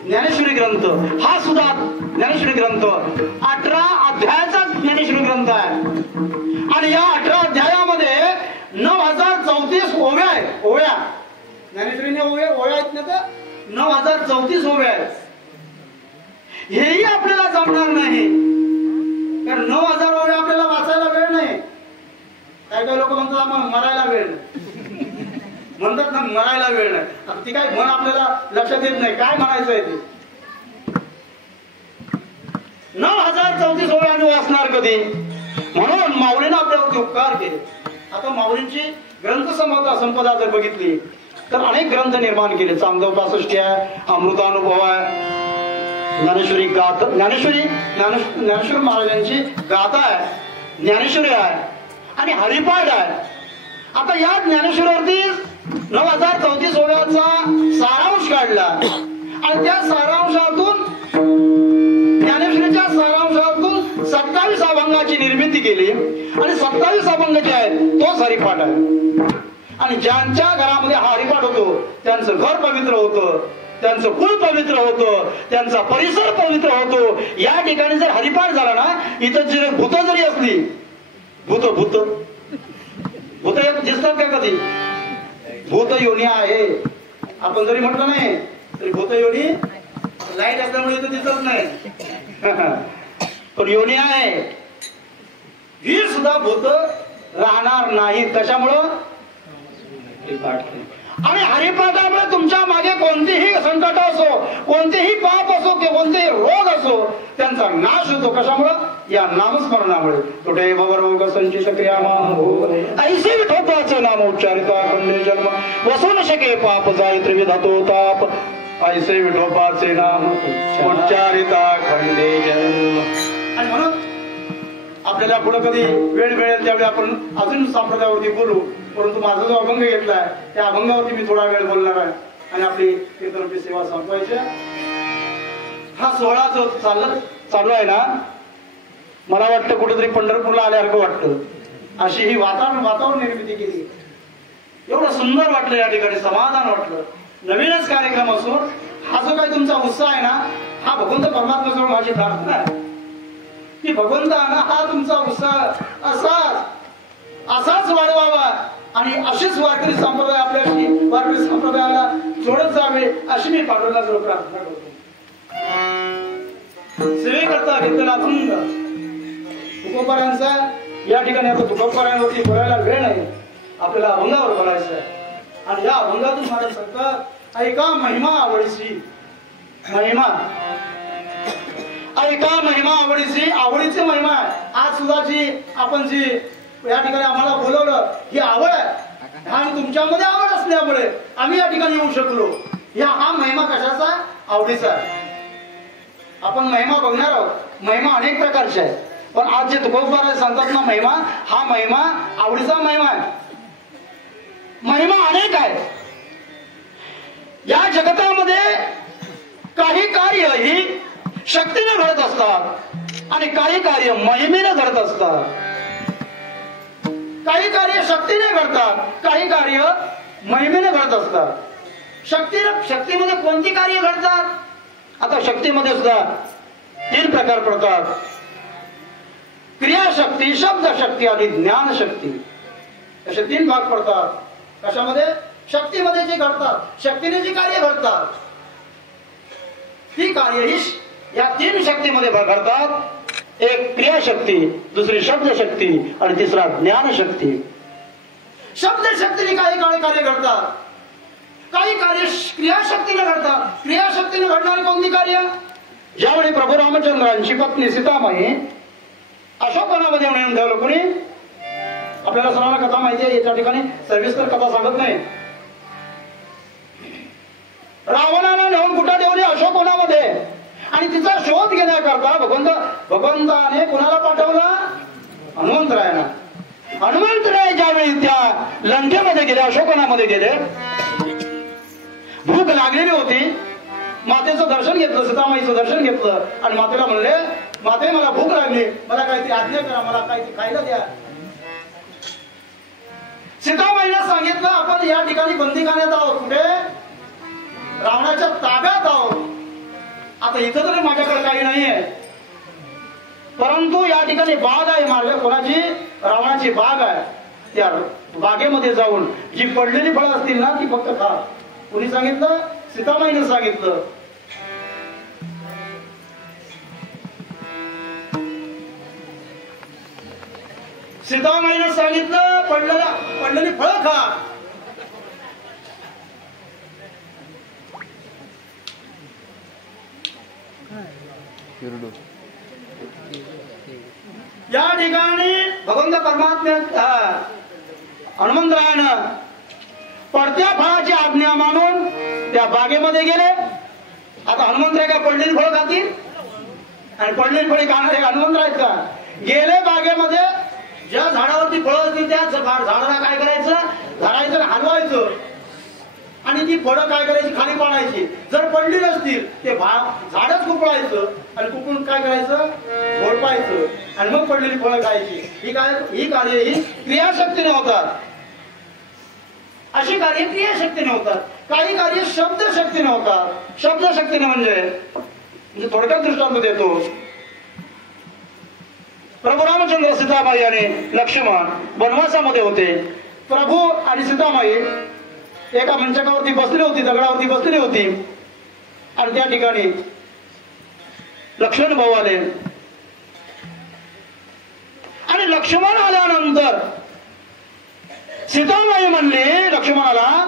ज्ञानेश्वरी ग्रंथ. हा सुद्धा ज्ञानेश्वरी ग्रंथ 18 अध्यायाचा ज्ञानेश्वरी ग्रंथ आहे. आणि या 18 अध्यायामध्ये 9034 ओव्या आहेत. ओव्या ज्ञानेश्वरीने ओव्या आहेत ना, तर 9034 ओव्या आहेत. हेही आपल्याला जमणार नाही. कारण 9000 ओव्या आपल्याला वाचायला वेळ नाही. काही काही लोक म्हणतात आपण मरायला वेळ नाही. म्हणतात ना मरायला वेळ नाही. आता ती काय म्हण आपल्याला लक्षात येत नाही काय म्हणायचं आहे ते. 9034 ओव्या आणि वाचणार कधी? म्हणून माऊलीनं आपल्यावरती उपकार केले. आता माऊलींची ग्रंथ संपदा जर बघितली तर अनेक ग्रंथ निर्माण केले. चांगदेव 65 आहे, अमृतानुभव आहे, ज्ञानेश्वरी महाराजांची गाथा आहे, ज्ञानेश्वरी आहे आणि हरिपाठ आहे. आता या ज्ञानेश्वरीवरती 9034 सारांश काढला आणि त्या सारांशातून ज्ञानेश्वरीच्या सारांशातून 27 अभंगाची निर्मिती केली आणि 27 अभंग जे आहे तोच हरिपाठ आहे. आणि ज्यांच्या घरामध्ये हा हरिपाठ होतो त्यांचं घर पवित्र होतं, त्यांचं कुल पवित्र होतं, त्यांचा परिसर पवित्र होतो. या ठिकाणी जर हरिपाठ झाला ना, इथं जरी भूत जरी असली, भूत दिसतात का कधी? भूत योनी आहे आपण जरी म्हटलं नाही तरी भूत योनी लाईट असल्यामुळे इथं दिसत नाही पण योनी आहे. ही सुद्धा भूत राहणार नाही. कशामुळं? आणि हरिपाठामुळे तुमच्या मागे कोणतीही संकट असो, कोणतेही पाप असो किंवा कोणतेही रोग असो त्यांचा नाश होतो. कशामुळं? या नामस्मरणामुळे. कुठे भगवंत संचित क्रियामान ऐसे विठोबाचे नाम उच्चारिता खंडे जन्म वसून शके पाप जाय त्रिविधातो ताप. ऐसे विठोबाचे नाम उच्चारिता खंडे जन्म. आणि म्हणून आपल्याला पुढे कधी वेळ मिळेल त्यावेळी आपण अजून संप्रदायावरती बोलू. परंतु माझा जो अभंग घेतलाय त्या अभंगावरती मी थोडा वेळ बोलणार आहे आणि आपली कीर्तनाची सेवा संपवायची. हा सोहळा जो चालू आहे ना, मला वाटतं कुठेतरी पंढरपूरला आल्यासारखं वाटतं. अशी ही वातावरण निर्मिती केली. एवढं सुंदर वाटलं, या ठिकाणी समाधान वाटलं. नवीनच कार्यक्रम असून हा जो काही तुमचा उत्साह आहे ना, हा भगवंत परमात्म्याजवळ माझी प्रार्थना आहे की भगवंताना हा तुमचा उत्साह असाच वाढवावा आणि अशीच वारकरी संप्रदायाला जोडत जावे अशी मी पांडुरंगाजवळ प्रार्थना करतो. सेवेकरता घेतलेला अभंग तुकोबारांचा या ठिकाणी आता तुकोबारांवरती बोलायला वेळ नाही, आपल्याला अभंगावर बोलायचं आहे. आणि या अभंगातून मला सांगतात ऐका महिमा आवडीची, महिमा ऐका महिमा आवडीची. आवडीची महिमा आहे. आज सुद्धा जी आपण जी या ठिकाणी आम्हाला बोलवलं ही आवड आहे आणि तुमच्यामध्ये आवड असल्यामुळे आम्ही या ठिकाणी येऊ शकलो. हा महिमा कशाचा? आवडीचा आहे. आपण महिमा बघणार आहोत. महिमा अनेक प्रकारचे आहेत, पण आज जे तुकोबाराय सांगतात ना महिमा, हा महिमा आवडीचा महिमा आहे. महिमा अनेक आहे. या जगतामध्ये काही कार्य ही शक्तीने घडत असतात आणि काही कार्य महिमेने घडत असतात. काही कार्य शक्तीने घडतात, काही कार्य महिमेने घडत असतात. शक्तीमध्ये कोणती कार्य घडतात? आता शक्तीमध्ये सुद्धा 3 प्रकार पडतात. क्रियाशक्ती, शब्दशक्ती आणि ज्ञानशक्ती असे 3 भाग पडतात. कशामध्ये? शक्तीमध्ये जे घडतात, शक्तीने जी कार्य घडतात ती कार्य ही या 3 शक्तीमध्ये घडतात. एक क्रियाशक्ती, दुसरी शब्दशक्ती आणि तिसरा ज्ञानशक्ती. शब्दशक्तीने काही कार्य घडतात, काही कार्य क्रियाशक्तीने घडतात. क्रियाशक्तीने घडणारी कोणती कार्य? ज्यावेळी प्रभू रामचंद्रांची पत्नी सीतामाई अशोकवनामध्ये नेऊन ठेवलं कोणी? आपल्याला सर्वांना कथा माहिती आहे, याच्या ठिकाणी सविस्तर कथा सांगत नाही. रावणाला नेऊन कुठं ठेवली? अशोकवनामध्ये. आणि तिचा शोध घेण्याकरता भगवंताने कुणाला पाठवला? हनुमंतरायांना. हनुमंतराय ज्यावेळी त्या लंकेमध्ये गेले, अशोकवनामध्ये गेले, भूक लागलेली होती. मातेचं दर्शन घेतलं, सीतामाईचं दर्शन घेतलं आणि मातेला म्हणले, माते मला भूक लागली, मला काहीतरी आज्ञा करा, मला काहीतरी खायला द्या. सीतामाईला सांगितलं आपण या ठिकाणी बंदीखान्यात आहोत. कुठे? रावणाच्या ताब्यात आहोत. आता इथं तरी माझ्याकडे काही नाहीये, परंतु या ठिकाणी बाग आहे. माझ्या कोणाची? रावणाची बाग आहे. त्या बागेमध्ये जाऊन जी पडलेली फळं असतील ना ती फक्त खा. कोणी सांगितलं? सीतामाईने सांगितलं. सीतामाईने सांगितलं पडलेली फळं खा. या ठिकाणी भगवंत परमात्म्या हनुमंतरायानं पडत्या फळाची आज्ञा मानून त्या बागेमध्ये गेले. आता हनुमंतराय का पडलेली फळं खातील आणि पडलेली फळे खाणारे हनुमंतराय का? गेले बागेमध्ये, ज्या झाडावरती फळं होती त्या झाडाला काय करायचं, धरायचं आणि हलवायचं आणि ती फळं काय करायची, खाली पाडायची. जर पडली नसतील ते झाडच कुपळायचं आणि कुपळून काय करायचं, झोडपायचं आणि मग पडलेली फळं खायची. ही कार्य ही क्रियाशक्तीने होतात. अशी कार्य क्रियाशक्तीने होतात. काही कार्य शब्दशक्तीने होतात. शब्दशक्तीने म्हणजे थोडक्यात दृष्टांत देतो. प्रभू रामचंद्र, सीतामाई आणि लक्ष्मण वनवासामध्ये होते. प्रभू आणि सीतामाई एका मंचकावरती बसली होती, दगडावरती बसली होती आणि त्या ठिकाणी लक्ष्मण भाऊ आले आणि लक्ष्मण आल्यानंतर सीतामाई म्हणली लक्ष्मणाला,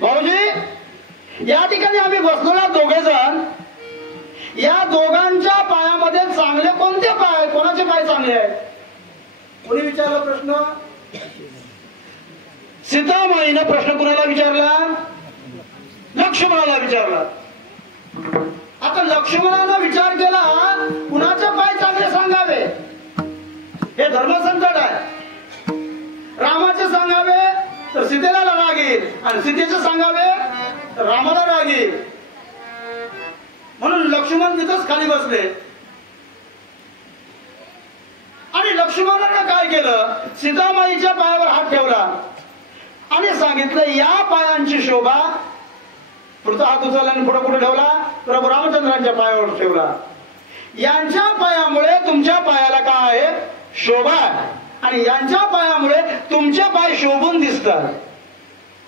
भाऊजी या ठिकाणी आम्ही बसलेला दोघे जण, या दोघांच्या पायामध्ये चांगले कोणते पाय, कोणाचे पाय चांगले आहेत? कोणी विचारला प्रश्न? सीतामाईनं प्रश्न कुणाला विचारला? लक्ष्मणाला विचारला. आता लक्ष्मणाला विचार केला, कुणाचे पाय चांगले सांगावे, हे धर्मसंकट आहे. रामाचे सांगावे तर सीतेला राग येईल आणि सीतेचे सांगावे तर रामाला राग येईल. म्हणून लक्ष्मण तिथंच खाली बसले आणि लक्ष्मणाने काय केलं, सीतामाईच्या पायावर हात ठेवला आणि सांगितलं, या पायांची शोभा. पुढचा हात उचलला आणि पुढे कुठे ठेवला, प्रभू रामचंद्रांच्या पायावर ठेवला. यांच्या पायामुळे तुमच्या पायाला काय आहे, शोभा, आणि यांच्या पायामुळे तुमचे पाय शोभून दिसतात.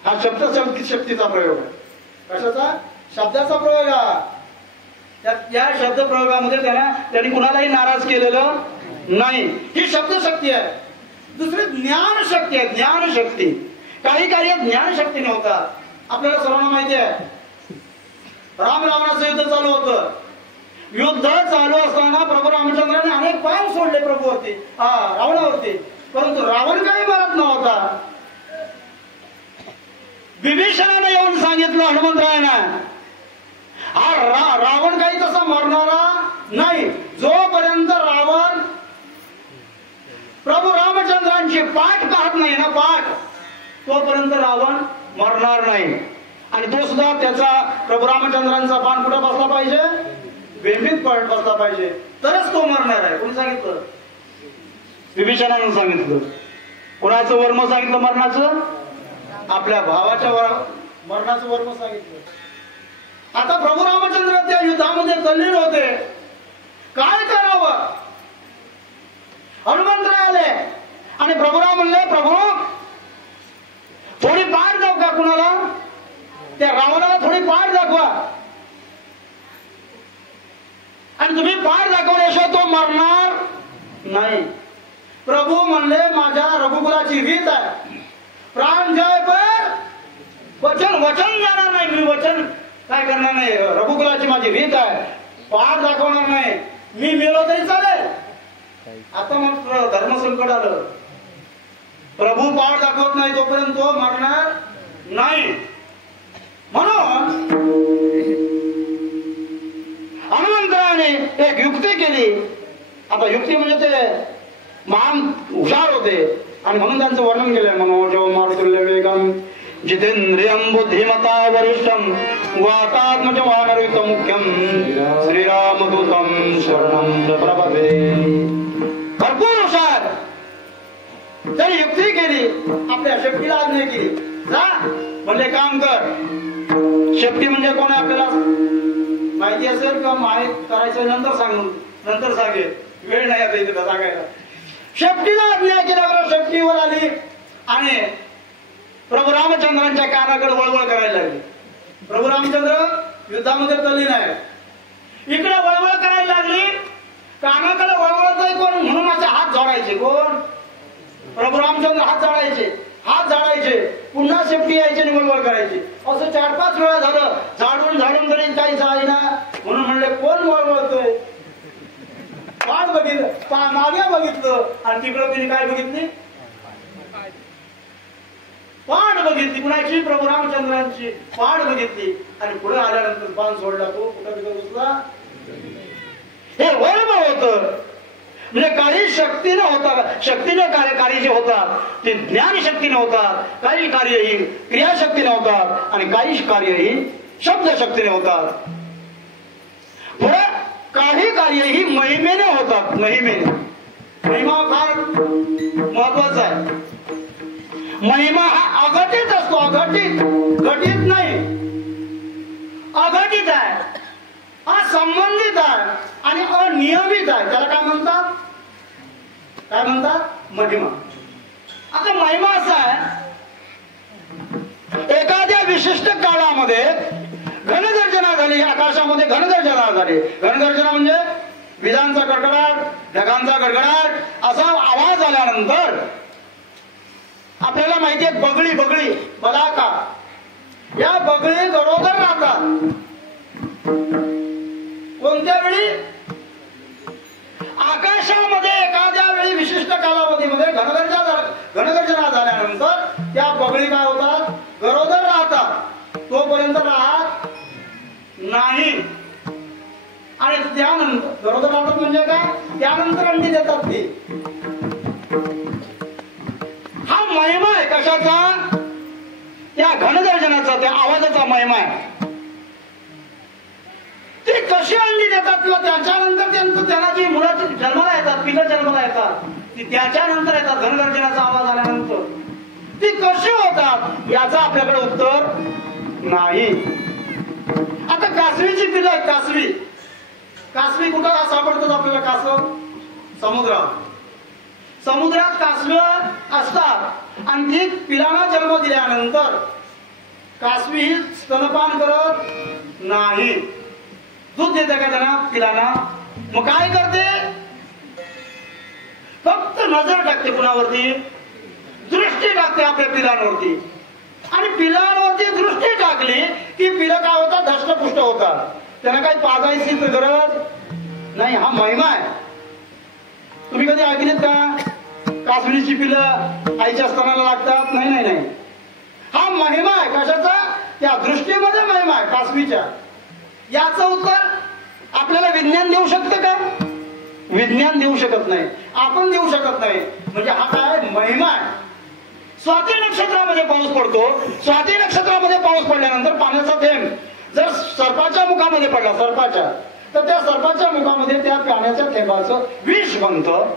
हा शब्द शक्तीचा प्रयोग आहे. कशाचा? शब्दाचा प्रयोग. या शब्द प्रयोगामध्ये त्यांनी कुणालाही नाराज केलेलं नाही. ही शब्दशक्ती आहे. दुसरी ज्ञानशक्ती आहे. ज्ञानशक्ती. काही कार्य ज्ञानशक्ती नव्हता. आपल्याला सर्वांना माहिती आहे, राम रावणाचं युद्ध चालू होतं. युद्ध चालू असताना प्रभू रामचंद्राने अनेक पाय सोडले प्रभूवरती, रावणावरती, परंतु रावण काही मारत नव्हता. विभीषणाने येऊन सांगितलं हनुमंतरायांना, हा रावण काही तसा मरणारा नाही. जोपर्यंत रावण प्रभू रामचंद्रांची पाठ काढत नाही ना, पाठ, तोपर्यंत रावण मरणार नाही. आणि तो सुद्धा त्याचा प्रभू रामचंद्रांचा बाण कुठं बसला पाहिजे, बेंबीत बसला पाहिजे, तरच तो मरणार आहे. कोणी सांगितलं? विभीषणाने सांगितलं. कोणाचं वर्म सांगितलं मरणाचं? आपल्या भावाच्या मरणाचं वर्म सांगितलं. आता प्रभू रामचंद्र त्या युद्धामध्ये तल्लीन होते. काय करावं? हनुमंतराय आले आणि प्रभुराम म्हणले, प्रभू थोडी पाठ जाऊ का कुणाला, त्या रावणाला थोडी पाठ दाखवा, आणि तुम्ही पाठ दाखवल्याशिवाय तो मरणार नाही. प्रभू म्हणले, माझ्या रघुकुलाची रीत आहे, प्राण जाय पर वचन जाणार नाही. मी वचन काय करणार नाही. रघुकुलाची माझी रीत आहे, पाठ दाखवणार नाही. मी मेलो तरी चालेल. आता मग धर्मसंकट आलं. प्रभू पाठ दाखवत नाही तोपर्यंत तो मरणार नाही. म्हणून हनुमंतराने एक युक्ती केली. आता युक्ती म्हणजे ते महान हुशार होते आणि म्हणून त्यांचं वर्णन केलंय. मनोजो मारुतुल्य वेगम जितेंद्रियं बुद्धिमता वरिष्ठं वातात्मज वानरयुक्त मुख्यं श्रीरामदूतं शरणं प्रपदे. भरपूर हुशार. त्यांनी युक्ती केली, आपल्या शक्तीला आज्ञा केली, जा म्हणजे काम कर. शक्ती म्हणजे कोण आहे आपल्याला माहिती असेल किंवा माहित करायचं नंतर सांगेल, वेळ नाही आता इथे सांगायला. शक्तीला आज्ञा केल्यावर शक्तीवर आली आणि प्रभू रामचंद्रांच्या कानाकडे वळवळ करायला लागली. प्रभू रामचंद्र युद्धामध्ये तल्लीन आहे, इकडे वळवळ करायला लागली. कानाकडे वळवळतोय कोण म्हणून असे हात जोडायचे. कोण? प्रभू रामचंद्र हात झाडायचे, पुन्हा शेपटी यायची आणि वळवळ करायची. असं 4-5 वेळा झालं. झाडून तरी काही जाईना. म्हणून म्हणले, कोण वळवळतोय? पाठ मागे बघितलं आणि तिकडं तिने काय बघितली? पाठ बघितली. कुणाची? प्रभू रामचंद्रांची पाठ बघितली. आणि पुढे आल्यानंतर बाण सोडला. तो कुठं तिथं घुसला. हे वर्म होत. म्हणजे काही शक्तीने होतात. शक्तीने कार्य जे होतात ते ज्ञान शक्तीने होतात. काही कार्य ही क्रियाशक्तीने होतात आणि काही कार्य ही शब्द शक्तीने होतात. पुढे काही कार्य ही महिमेने होतात. महिमेने. महिमा फार महत्वाचा आहे. महिमा हा अघटित असतो. अघटित. घटित नाही, अघटित आहे. हा संबंधित आहे आणि अनियमित आहे. त्याला काय म्हणतात? काय म्हणतात? महिमा. आता महिमा असा आहे, एखाद्या विशिष्ट काळामध्ये घनगर्जना झाली. आकाशामध्ये घनगर्जना झाली. घनगर्जना म्हणजे विजांचा कडकडाट, ढगांचा गडगडाट असा आवाज आल्यानंतर आपल्याला माहिती आहे बगळी बलाका, या बगळी गरोदर राहतात. कोणत्या वेळी? आकाशामध्ये एखाद्या वेळी विशिष्ट कालावधीमध्ये घनगर्जना झाल्यानंतर त्या बगळी काय होतात? गरोदर राहतात. तोपर्यंत राहत नाही. आणि त्यानंतर गरोदर राहतात म्हणजे काय? त्यानंतर अंडी देतात ती. हा महिमा आहे. कशाचा? त्या घनगर्जनाचा, त्या आवाजाचा महिमा आहे. ते कशी अंडी देतात किंवा त्याच्यानंतर त्यांना जी मुलाची जन्माला येतात, पिलं जन्माला येतात, ती त्याच्यानंतर येतात. घनगर्जनाचा आवाज आल्यानंतर ती कशी होतात याचं आपल्याकडे उत्तर नाही. आता कासवीची पिलं आहेत. कासवी कुठं सापडतात आपल्याला? कासव समुद्रात कासव असतात. आणि ती पिलांना जन्म दिल्यानंतर कासवी ही स्तनपान करत नाही. दूध देते का त्यांना पिलांना? मग काय करते? फक्त नजर टाकते. कुणावरती? दृष्टी टाकते आपल्या पिलांवरती. आणि पिलांवरती दृष्टी टाकली की पिलं काय होतात? धष्टपुष्ट होतात. त्यांना काही पाजायची गरज नाही. हा महिमा आहे. तुम्ही कधी ऐकलेत का? कासवीची पिलं आईच्या स्तनाला लागतात? नाही. हा महिमा आहे. कशाचा? त्या दृष्टीमध्ये महिमा आहे कासवीच्या. याचं उत्तर आपल्याला विज्ञान देऊ शकतं का? विज्ञान देऊ शकत नाही. आपण देऊ शकत नाही. म्हणजे हा काय? महिमा आहे. स्वाती नक्षत्रामध्ये पाऊस पडतो. स्वाती नक्षत्रामध्ये पाऊस पडल्यानंतर पाण्याचा थेंब जर सर्पाच्या मुखामध्ये पडला, तर त्या सर्पाच्या मुखामध्ये त्या पाण्याच्या थेंबाचं विष बनतं.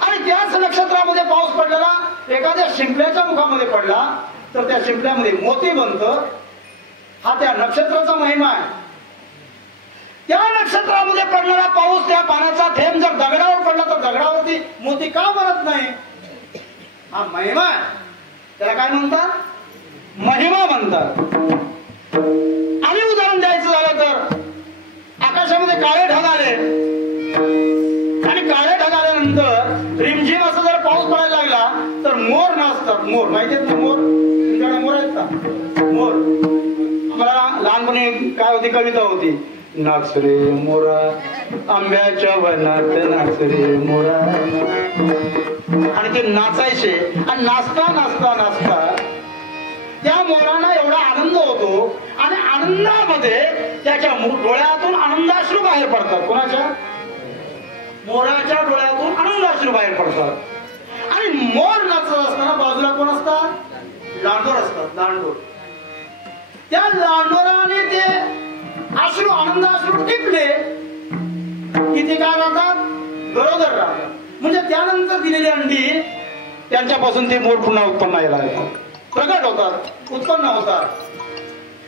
आणि त्याच नक्षत्रामध्ये पाऊस पडलेला एखाद्या शिंपल्याच्या मुखामध्ये पडला तर त्या शिंपल्यामध्ये मोती बनतं. हा त्या नक्षत्राचा महिमा आहे. त्या नक्षत्रामध्ये पडणारा पाऊस, त्या पाण्याचा थेंब जर दगडावर पडला तर दगडावरती मोती का बनत नाही? हा महिमा आहे. त्याला काय म्हणतात? महिमा म्हणतात. आणि उदाहरण द्यायचं झालं तर आकाशामध्ये काळे ढग आले आणि काळे ढग आल्यानंतर रिमझिम असं जर पाऊस पडायला लागला तर मोर नाचतात. मोर माहिती आहेत ना? मोर तुमच्याकडे मोर आहेत का? मोर. आम्हाला लहानपणी काय होती? कविता होती. नाच रे मोरा आंब्याच्या वनात नाच रे मोरा. आणि ते नाचायचे. आणि नाचता त्या मोरांना एवढा आनंद होतो आणि आनंदामध्ये त्याच्या डोळ्यातून आनंदाश्रू बाहेर पडतात. कोणाच्या? मोराच्या डोळ्यातून आनंदाश्रू बाहेर पडतात. आणि मोर नाचत असताना बाजूला कोण असतात? लांडोर असतात. लांडोर. त्या लांडोराने ते अश्रू, आनंदाश्रू टिपले की ते काय राहतात? गरोदर राहतात. म्हणजे त्यानंतर दिलेली अंडी त्यांच्यापासून ते मोर पुन्हा उत्पन्न यायला लागतात, प्रगट होतात, उत्पन्न होतात.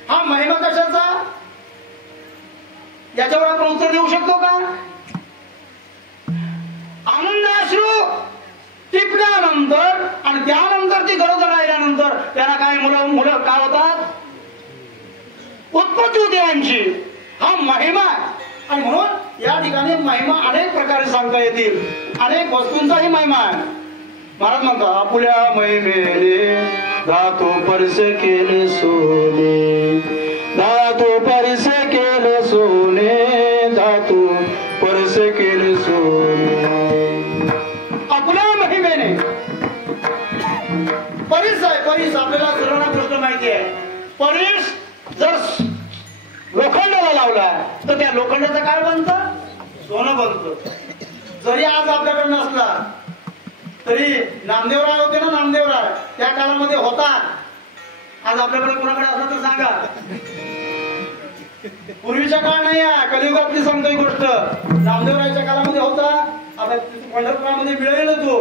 हा महिमा कशाचा? याच्यावर आपण उत्तर देऊ शकतो का? आनंदाश्रू टिपल्यानंतर आणि त्यानंतर ती गरोदर राहिल्यानंतर त्यांना काय मुलं काय होतात? उत्पत्ती होते यांची. हा महिमा आहे. आणि म्हणून या ठिकाणी महिमा अनेक प्रकारे सांगता येतील. अनेक वस्तूंचाही महिमा आहे. महाराज म्हणतात आपुल्या महिमेने धातू परस केले सोने, धातू परस केले सोने, धातू परस केले सोने. परीस जर लोखंडाला लावला तर त्या लोखंडाचं काय बनतं? सोनं बनतं. जरी आज आपल्याकडे नसला तरी नामदेवराय होते ना, नामदेवराय त्या काळामध्ये होता. आज आपल्याकडे कोणाकडे असला तर सांगा. पूर्वीच्या काळ नाही आहे, कलियुगातली सांगतो ही गोष्ट. नामदेवरायच्या काळामध्ये होता. आता पंढरपुरामध्ये मिळेल तो,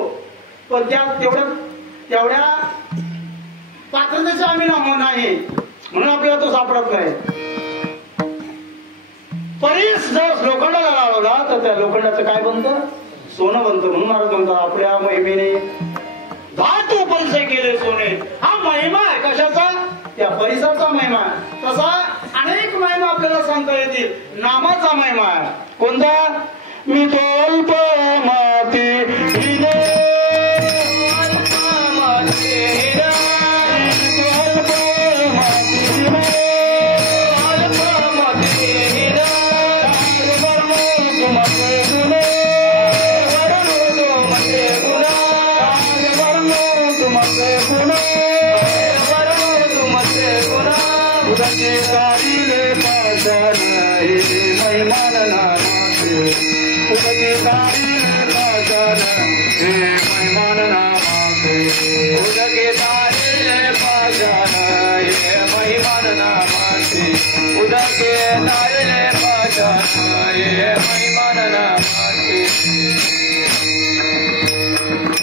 पण त्या तेवढ्या पात्रतेचे आम्ही नाही, म्हणून आपल्याला तो सापडत नाही. परीस जर लोखंडाला लावला तर त्या लोखंडाचं काय बनतं? सोनं बनतं. म्हणून महाराज म्हणतात आपल्या महिमेने धातू पंच केले सोने. हा महिमा आहे कशाचा? त्या परिसराचा महिमा आहे. तसा अनेक महिमा आपल्याला सांगता येतील. नामाचा महिमा आहे. कोणता? मी तो अल्प माती हिने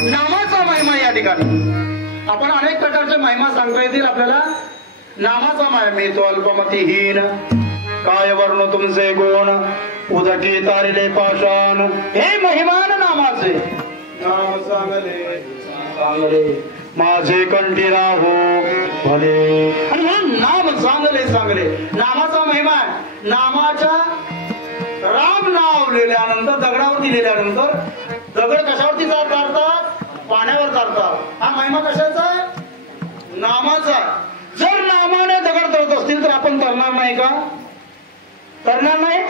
नामाचा महिमा या ठिकाणी आपण अनेक प्रकारचे महिमा सांगता येतील आपल्याला. नामाचा महिमा मी तो अल्पमतीहीन काय वर्ण तुमचे गुण उदकी तारिले पाषाण. हे महिमान नामाचे नाम चांगले माझे कंठी राहो भले. आणि म्हणून नाम चांगले नामाचा महिमा आहे. नामाच्या राम नाव लिहिल्यानंतर दगडावरती लिहिल्यानंतर दगड कशावरती चालतात? पाण्यावर चालतात. हा महिमा कशाचा आहे? नामाचा. जर नामाने दगड तळत असतील तर आपण तरणार नाही का? तरणार नाही.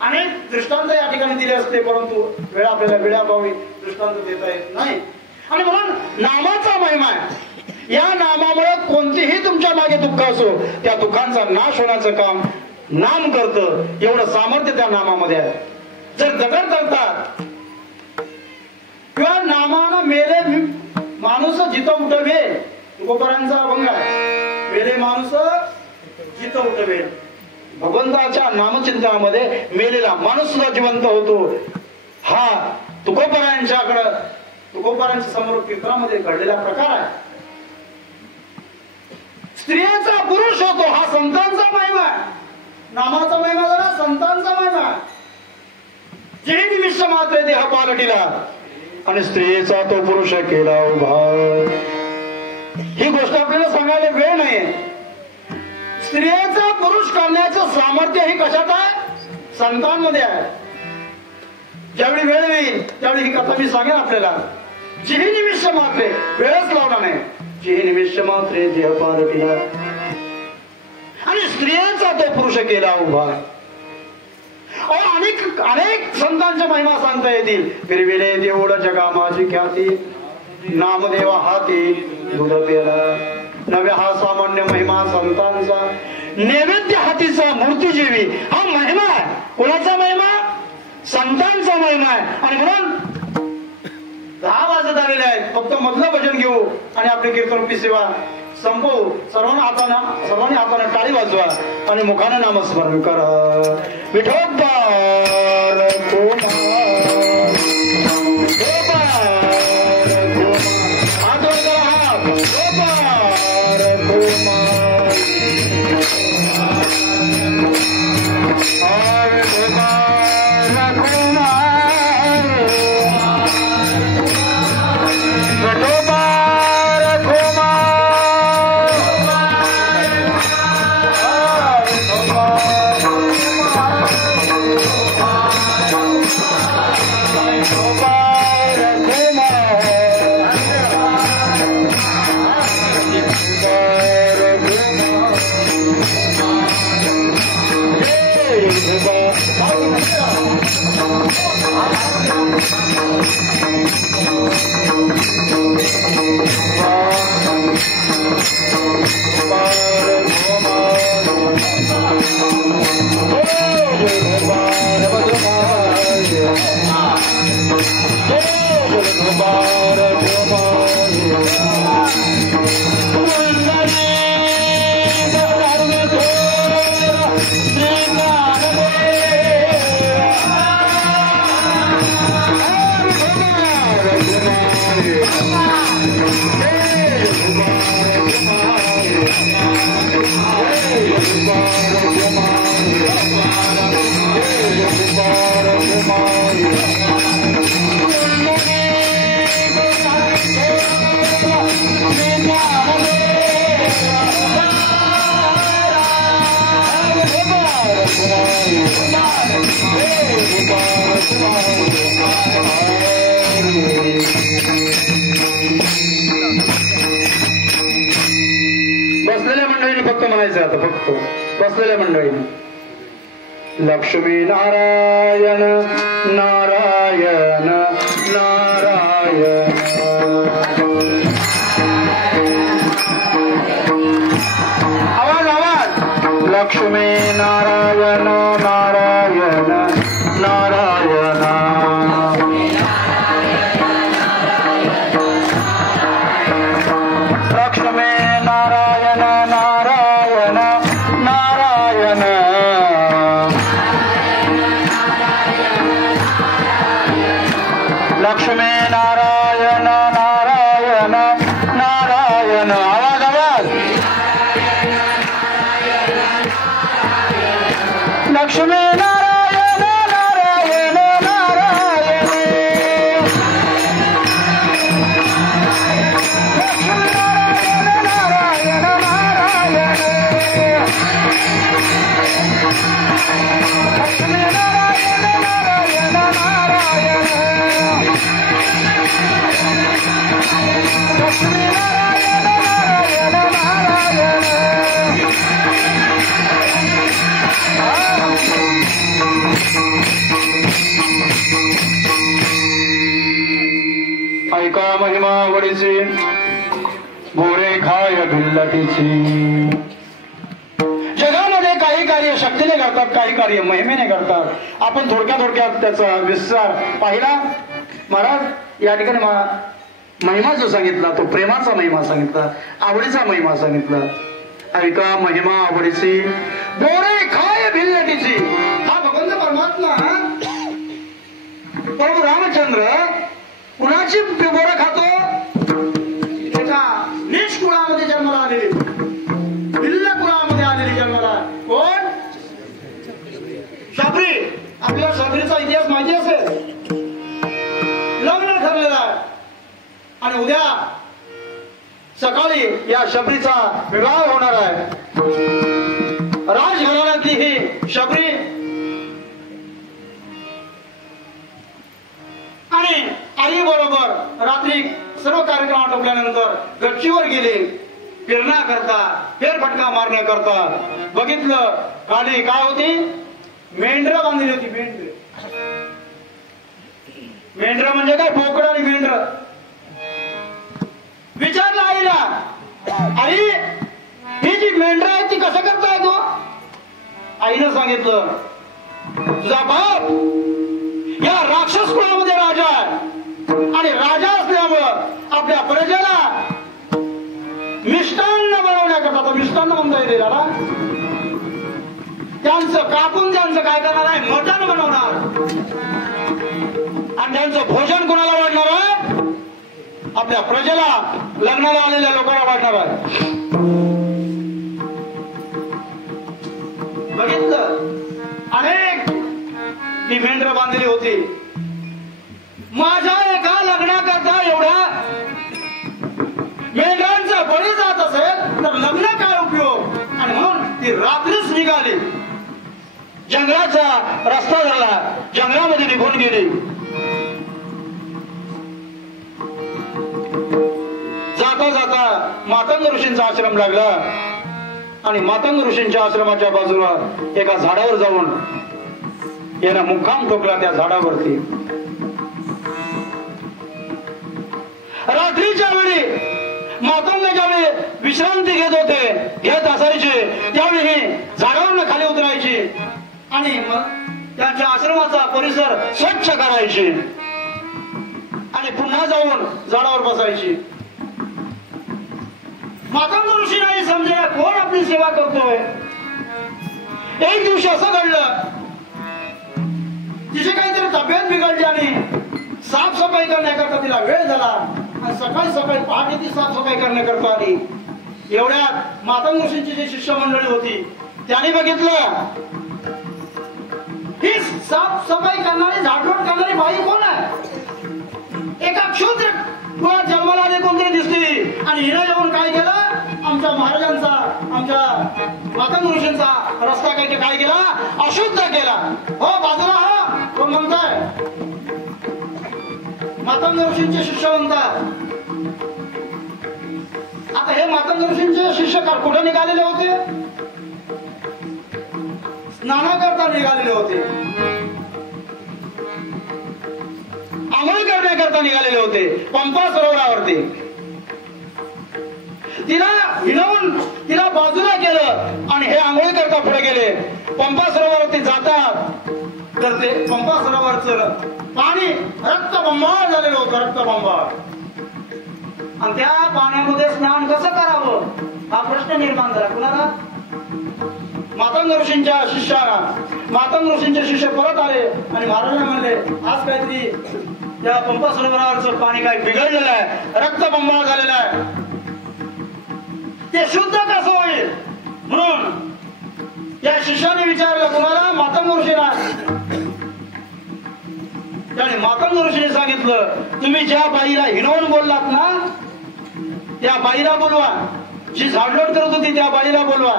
अनेक दृष्टांत या ठिकाणी दिले असते, परंतु वेळ आपल्याला वेळाभावी दृष्टांत देता येत नाही. आणि म्हणून नामाचा महिमा आहे. या नामामुळे कोणतेही तुमच्या मागे दुःख असो त्या दुःखांचा नाश होण्याचं काम नाम करतं. एवढं सामर्थ्य त्या नामामध्ये आहे. जर दगड करतात किंवा नामानं मेले माणूस जिथं उठवे, गोपरांचा अभंग आहे, मेले माणूस जिथं उठवे. भगवंताच्या नामचिंतनामध्ये मेलेला माणूस सुद्धा जिवंत होतो. हा तुकोबरायांच्याकडं तुकोबरांच्या समोर कीर्तनामध्ये घडलेला प्रकार आहे. स्त्रियांचा पुरुष होतो हा संतांचा महिमा आहे. नामाचा महिमा जरा संतांचा महिमा आहे. जे निमिष मात्र देह पालटीला आणि स्त्रियेचा तो पुरुष केला उभा. ही गोष्ट आपल्याला सांगायला वेळ नाही. स्त्रियेचा पुरुष करण्याचं सामर्थ्य हे कशात आहे? संतांमध्ये आहे. ज्यावेळी वेळ येईल त्यावेळी ही कथा मी सांगेन आपल्याला. जेही निमिष मात्रे, वेळच लावला नाही, जेही निमिष मात्रे देह पालटीला आणि स्त्रियांचा तो पुरुष केला उभा. अनेक संतांच्या महिमा सांगता येतील. फिरविले देऊळ जगा माझी ख्याती नामदेवा हाती दूध पेला. नव्या हा सामान्य महिमा संतांचा नैवेद्य हातीचा मूर्ती जेवी. हा महिमा आहे. कोणाचा महिमा? संतांचा महिमा आहे. आणि म्हणून 10 वाजत आलेले आहेत. फक्त मधलं भजन घेऊ आणि आपली कीर्तनोक्ती सेवा संपवू. सर्वांनी हाताने टाळी वाजवा आणि मुखाने नामस्मरण करा. विठोबा बसलेल्या मंडळीने फक्त म्हणायचं आता फक्त बसलेल्या मंडळीने लक्ष्मी नारायण नारायण नारायण आवाज आवाज लक्ष्मी नारायण नारायण नारायण लक्ष्मी नारायण नारायण नारायण लक्ष्मी नारायण नारायण नारायण आवाज आवाज लक्ष्मी नारायण नारायण नारायण ऐका महिमा वडीची बोरे खाय भिल्लटीची जगामध्ये काही कार्य शक्तीने करतात काही कार्य महिमेने करतात आपण थोडक्यात त्याचा विस्तार पाहिला महाराज या ठिकाणी महिमा जो सांगितला तो प्रेमाचा महिमा सांगितला आवडीचा महिमा सांगितला ऐका महिमा आवडीची बोरे खाय भिल्लटीची हा भगवंत परमात्मा प्रभू रामचंद्र कुणाची बोरं खातो त्याच्या नीच कुळामध्ये जन्माला आलेली भिल्ल कुळामध्ये आलेली जन्माला कोण शबरी आपल्याला शबरीचा इतिहास माहिती असेल लग्न ठरलेला आहे आणि उद्या सकाळी या शबरीचा विवाह होणार आहे राजघराण्यातली ही शबरी आणि आई बरोबर रात्री सर्व कार्यक्रम आटोपल्यानंतर गच्चीवर गेले फिरण्या करता फेरफटका मारण्याकरता बघितलं खाली काय होती मेंढर बांधली होती मेंढर म्हणजे काय बोकड आणि मेंढर विचारलं आईला आई ही जी मेंढर आहे ती कसं करताय तो आईनं सांगितलं तुझा बाप या राक्षस कुळामध्ये राजा आहे आणि राजा असल्यामुळं आपल्या प्रजेला मिष्टान्न बनवण्याकरता मिष्टान्न म्हणता येते त्याला त्यांचं कापून त्यांचं काय करणार आहे मटण बनवणार आणि त्यांचं भोजन कोणाला वाढणार आहे आपल्या प्रजेला लग्नाला आलेल्या लोकांना वाढणार आहे बघितलं अनेक ती मेंढर बांधली होती माझ्या एका लग्नाकरता एवढा मेंढरांचा बळी जात असेल तर लग्न काय उपयोग आणि म्हणून ती रात्रीच निघाली जंगलाचा रस्ता धरला जंगलामध्ये निघून गेली जाता जाता मातंग ऋषींचा आश्रम लागला आणि मातंग ऋषींच्या आश्रमाच्या बाजूला एका झाडावर जाऊन याला मुक्काम ठोकला त्या झाडावरती रात्रीच्या वेळी मातंग ज्यावेळी विश्रांती घेत होते घेत असायचे त्यावेळी झाडावरून खाली उतरायची आणि मग त्यांच्या आश्रमाचा परिसर स्वच्छ करायचे आणि पुन्हा जाऊन झाडावर बसायची. मातंग ऋषी नाही समजेना कोण आपली सेवा करतोय. एक दिवशी असं घडलं, तिची काहीतरी तब्येत बिघडली आणि साफसफाई करण्याकरता तिला वेळ झाला आणि सकाळी सकाळी पहाटे ती साफसफाई करण्याकरता आली. एवढ्यात मातंग ऋषींची जी शिष्य मंडळी होती त्यांनी बघितलं ही साफसफाई करणारी झाडलोट करणारी बाई कोण आहे. एका क्षुद्र कुळात जन्माला आले कोणतरी दिसली आणि हिने येऊन काय केलं, आमच्या महाराजांचा आमच्या मातंग ऋषींचा रस्ता काय केला, अशुद्ध केला. हो बाजूला हा कोण म्हणताय. मातंग ऋषींचे शिष्य म्हणतात. आता हे मातंग ऋषींचे शिष्य कुठे निघालेले होते, स्नानाकरता निघालेले होते, आंघोळ करण्याकरता निघालेले होते पंपा सरोवरावरती. तिला हिणवून तिला बाजूला केलं आणि हे आंघोळ करता पुढे गेले. पंपा सरोवरावरती जातात तर ते पंपा सरोवरचं पाणी रक्तबंबाळ झालेलं होतं, रक्तबंबाळ. आणि त्या पाण्यामध्ये स्नान कसं करावं हा प्रश्न निर्माण झाला कुणाला, मातंग ऋषींच्या शिष्याला. मातंग ऋषींचे शिष्य परत आले आणि महाराजांना म्हणले आज काहीतरी त्या पंपा सरोवरावरचं पाणी काही बिघडलेलं आहे, रक्तबंबाळ झालेलं आहे, ते शुद्ध कसं होईल. म्हणून या शिष्याने विचारलं कुणाला, मातंग ऋषीला. त्याने मातंग ऋषीने सांगितलं तुम्ही ज्या बाईला हिणवून बोललात ना त्या बाईला बोलवा, जी झाडलोट करत होती त्या बाईला बोलवा,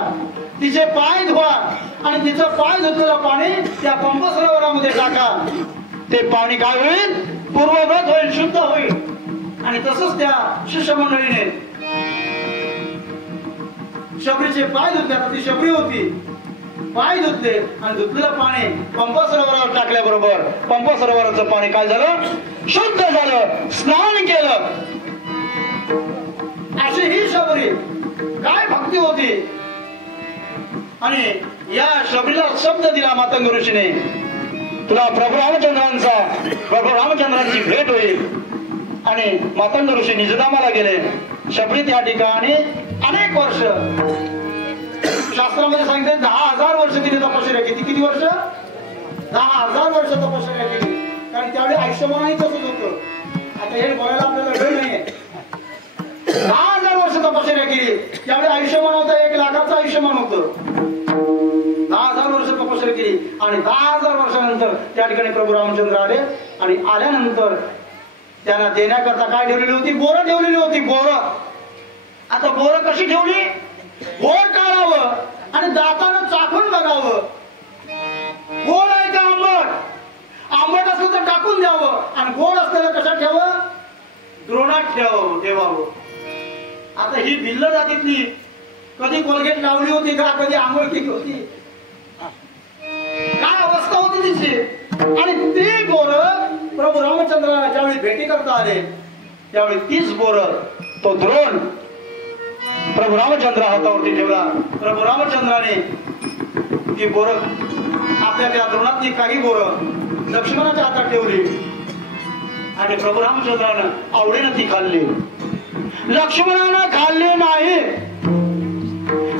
तिचे पाय धुवा आणि तिचं पाय धुतलेलं पाणी त्या पंप सरोवरामध्ये टाका. ते पाणी काय होईल, पूर्ववत होईल, शुद्ध होईल. आणि तसंच त्या शिष्यमंडळीने शबरीचे पाय धुतले. आता ती शबरी होती, पाय धुतले आणि धुतलेलं पाणी पंप सरोवरावर टाकल्याबरोबर पंप सरोवराचं पाणी काय झालं, शुद्ध झालं, स्नान केलं. अशी ही शबरी काय भक्ती होती. आणि या शबरीला शब्द दिला मातंग ऋषीने, तुला प्रभू रामचंद्रांची भेट होईल. आणि मातंग ऋषी निजधामाला गेले. शबरी त्या ठिकाणी अनेक वर्ष, शास्त्रामध्ये सांगितले 10,000 वर्ष तिने तपश्चर्या केली. किती वर्ष, 10,000 वर्ष तपश्चर्या केली. कारण त्यावेळी आयुष्यमानही तसंच होतं. आता हे बोलायला आपल्याला वेळ नाहीये. 10,000 वर्ष तपश्चर्या केली. त्यावेळी आयुष्यमान होतं 1 लाखाचं आयुष्यमान होतं. 10,000 वर्ष तपश्चर्या केली आणि 10,000 वर्षानंतर त्या ठिकाणी प्रभू रामचंद्र आले. आणि आल्यानंतर त्यांना देण्याकरता काय ठेवलेली होती, बोरं ठेवलेली होती, बोरं. आता बोरं कशी ठेवली, बोर काढावं आणि दातानं चाखून बघावं, गोड आहे का आंबट. आंबट असलं तर टाकून द्यावं आणि गोड असलेलं कशात ठेवावं, द्रोणात ठेवावं. आता ही भिल्ल जातीतली कधी कोलगेट लावली होती का, कधी आंघोळ केली होती, काय अवस्था होती तिची. आणि ती बोरं प्रभू रामचंद्राला ज्यावेळी भेटी करता आले त्यावेळी तीच बोरं, तो द्रोण प्रभू रामचंद्र हातावरती ठेवला. प्रभू रामचंद्राने ती बोरं आपल्या त्या द्रोणातली काही बोरं लक्ष्मणाच्या हातात ठेवली आणि प्रभू रामचंद्रानं आवडीनं ती खाल्ली. लक्ष्मणानं खाल्ली नाही.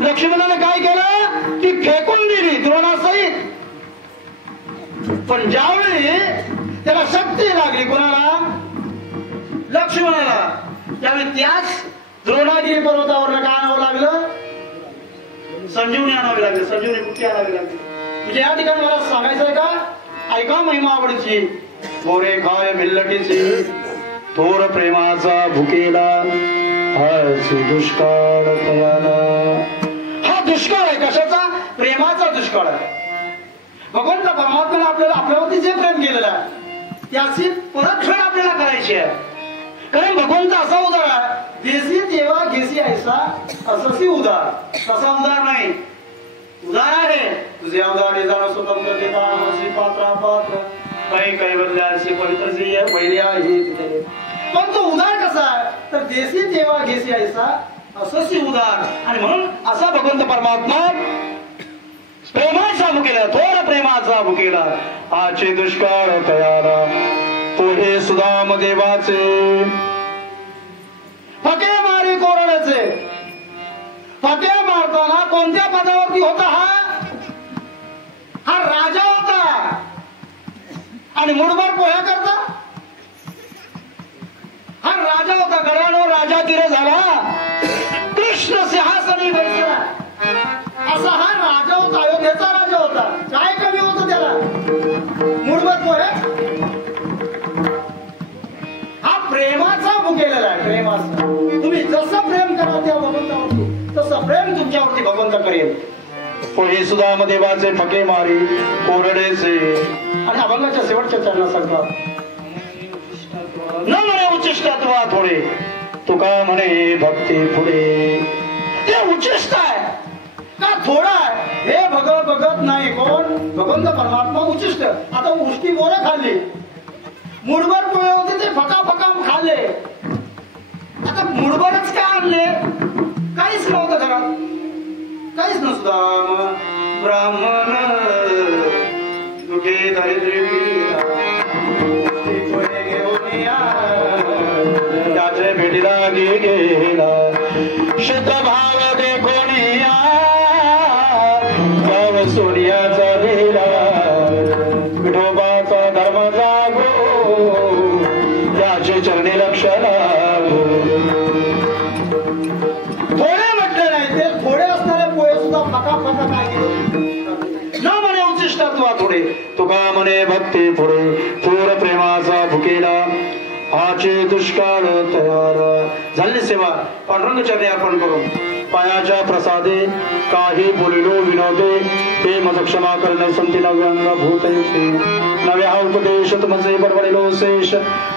लक्ष्मणानं काय केलं, ती फेकून दिली द्रोणासहित. पण ज्यावेळी त्याला शक्ती लागली, कोणाला, लक्ष्मणाला, त्यावेळी त्याच द्रोणागिरी पर्वतावर काय आणावं लागलं, संजीवनी आणावी लागली. संजीवनी कुठे आणावी लागली म्हणजे या ठिकाणी मला सांगायचंय का, ऐका महिमा आवडीची. गोरे खाय मिल्लटीची थोर प्रेमाचा भुकेला, दुष्काळ तयाला. हा दुष्काळ आहे, कशाचा, प्रेमाचा दुष्काळ आहे. भगवंत परमात्म्याने आपल्याला आपल्यावरती जे प्रेम केलेलं आहे त्याची परतफेड आपल्याला करायची आहे. कारण भगवंत असा उदार आहे, देसी तेव्हा घेसी ऐसा अससी उदार. तसा उदार नाही, उदार आहे तुझे उदार जाणं स्वतंत्र देता पात्रा पात्र काही कैवल्याशी पवित्र वैर्या हे. पण तो उदार कसा आहे तर देसी तेव्हा घेसी ऐसा अससी उदार. आणि म्हणून असा भगवंत परमात्मा प्रेमाचा भुकेला, थोर प्रेमाचा भुकेला, आचे दुष्काळ तयारा, तो पोहे सुदाम देवाचे फके मारी कोरड्याचे फके मारताना कोणत्या पदावरती होता हा राजा होता आणि मुठभर पोह्या करता हा राजा होता. गड्यानो राजा किरे झाला कृष्ण सिंहासनी बैठला असा हा राजा होता. अयोध्येचा राजा होता. काय कमी होतं त्याला मुठभर पोहे. हा प्रेमाचा भुकेलेला आहे. प्रेमाचा तुम्ही जसं प्रेम करा त्या भगवंतावरती तसं प्रेम तुमच्यावरती भगवंत करेल. पोहे सुदाम देवाचे फके मारी कोरडेचे आणि अभंगाच्या शेवटच्या चरणासारखा न म्हणे उच्चिष्टत्वा थोडे तुका म्हणे भक्ती पुढे. ते उच्चिष्ट आहे का थोडा आहे हे बघत नाही कोण भगवंत परमात्मा उच्चिष्ट. आता उष्टी बोरे खाल्ली मुठभर पोहे होते ते फका खाल्ले. आता मुठभरच का आणले काहीच नव्हतं घरात काहीच नसतं. ब्राह्मण दुखे दारिद्र्य त्याचे भेटीला गेला शुद्ध भाव देखोनिया गाव सोनियाचा लिहिला विठोबाचा धर्म जागो त्याचे चरणी लक्ष लागो. थोडे म्हटले नाही ते थोडे असणारे पोहे सुद्धा फका काय न म्हणे उच्चिष्टत्वा थोडे तुका म्हणे भक्ती पुढे थोर प्रेमाचा भुकेला आचे दुष्काळ तयार. झाली सेवा पांडुरंग चरणी अर्पण करून पायाच्या प्रसादे काही बोलिलो विनोदे ते मज क्षमा करणे संती नव्यांग भूत नव्या उपदेश तुमचे बरबडिलो शेष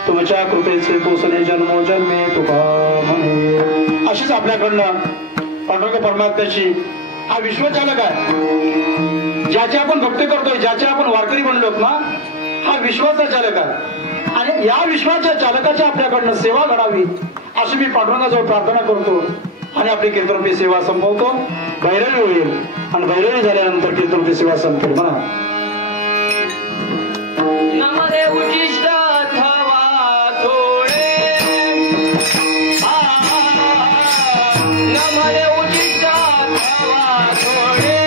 तुमच्या कृपेचे पोसणे जन्मोजन्मे तुका म्हणे. अशीच आपल्याकडनं पांडुरंग परमात्म्याची हा विश्वचालक आहे. ज्याचे आपण भक्ती करतोय ज्याचे आपण वारकरी बनलोत ना हा विश्वाचा चालक आहे. आणि या विश्वाच्या चालकाची आपल्याकडनं सेवा घडावी अशी मी पांडुरंगाजवळ प्रार्थना करतो आणि आपली कीर्तनरूपी सेवा संपवतो. भैरवी होईल आणि भैरवी झाल्यानंतर कीर्तनरूपी सेवा संपेल. म्हणा नमरे उचिष्ट अथवा थोडे नमरे उचिष्ट अथवा थोडे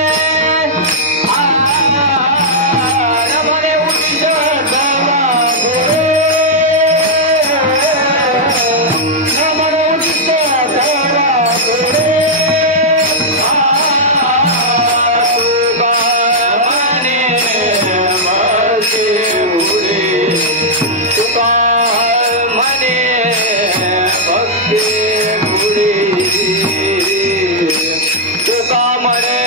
नमरे उचिष्ट अथवा थोडे नमरे उचिष्ट अथवा थोडे तुका म्हणे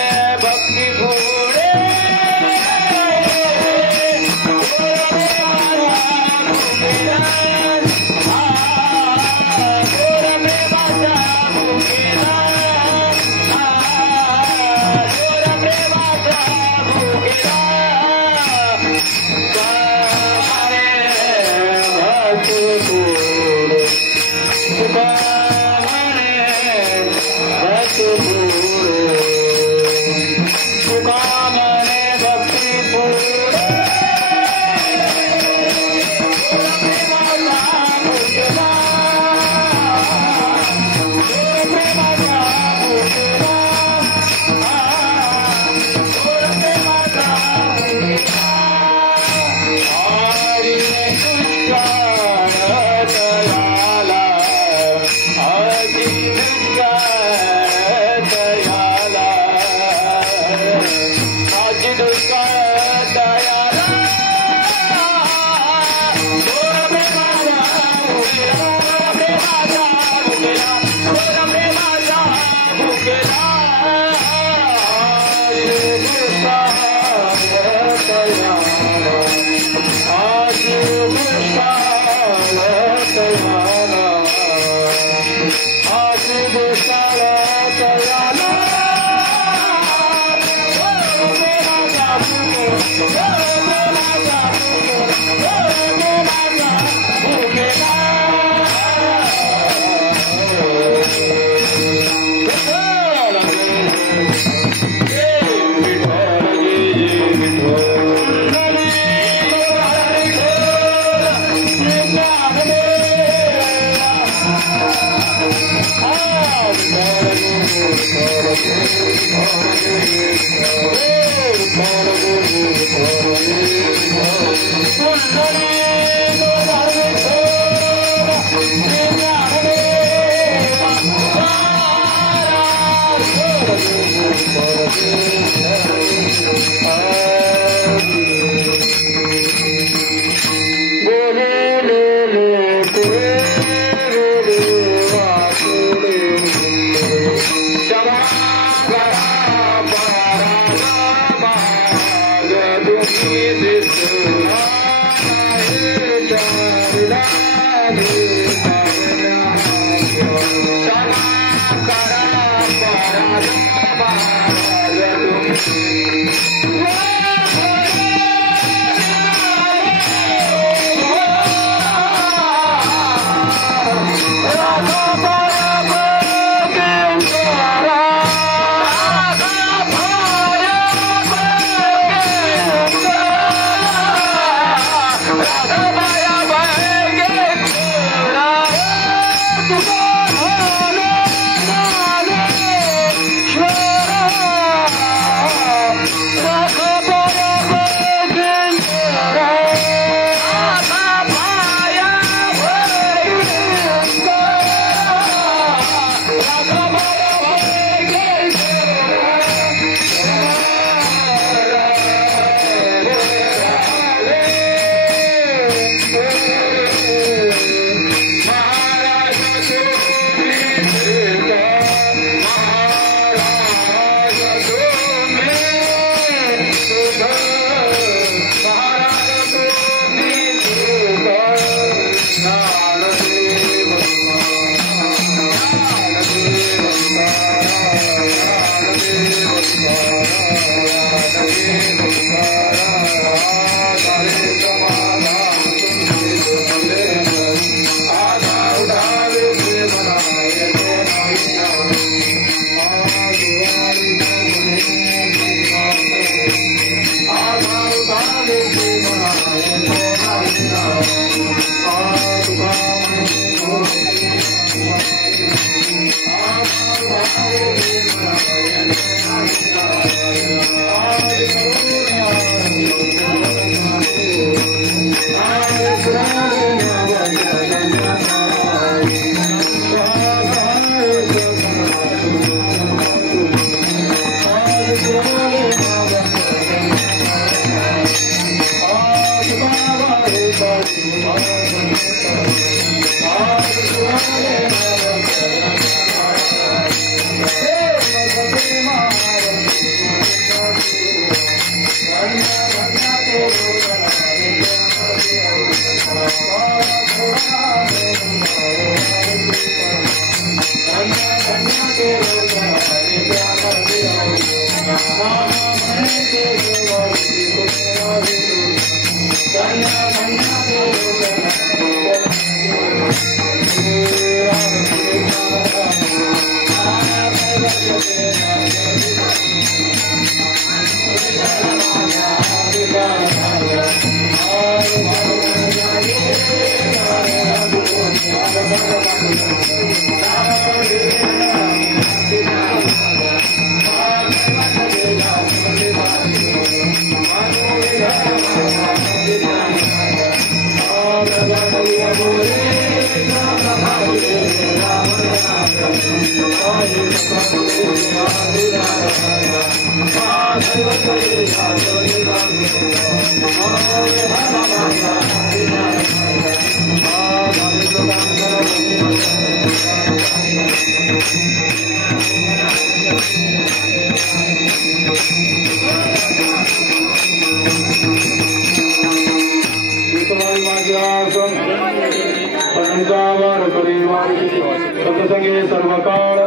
सत्संगे सर्वकाळ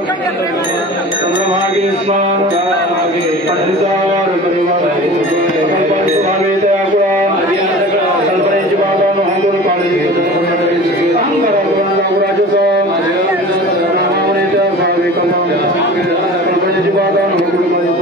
चंद्रभागे स्नान पंडितावार परिवार भावे दयागुळा कल्पनेची बाबानो हंगोर काळी राजसा भावे कमा कल्पनेची बाबानो हंगोर काळी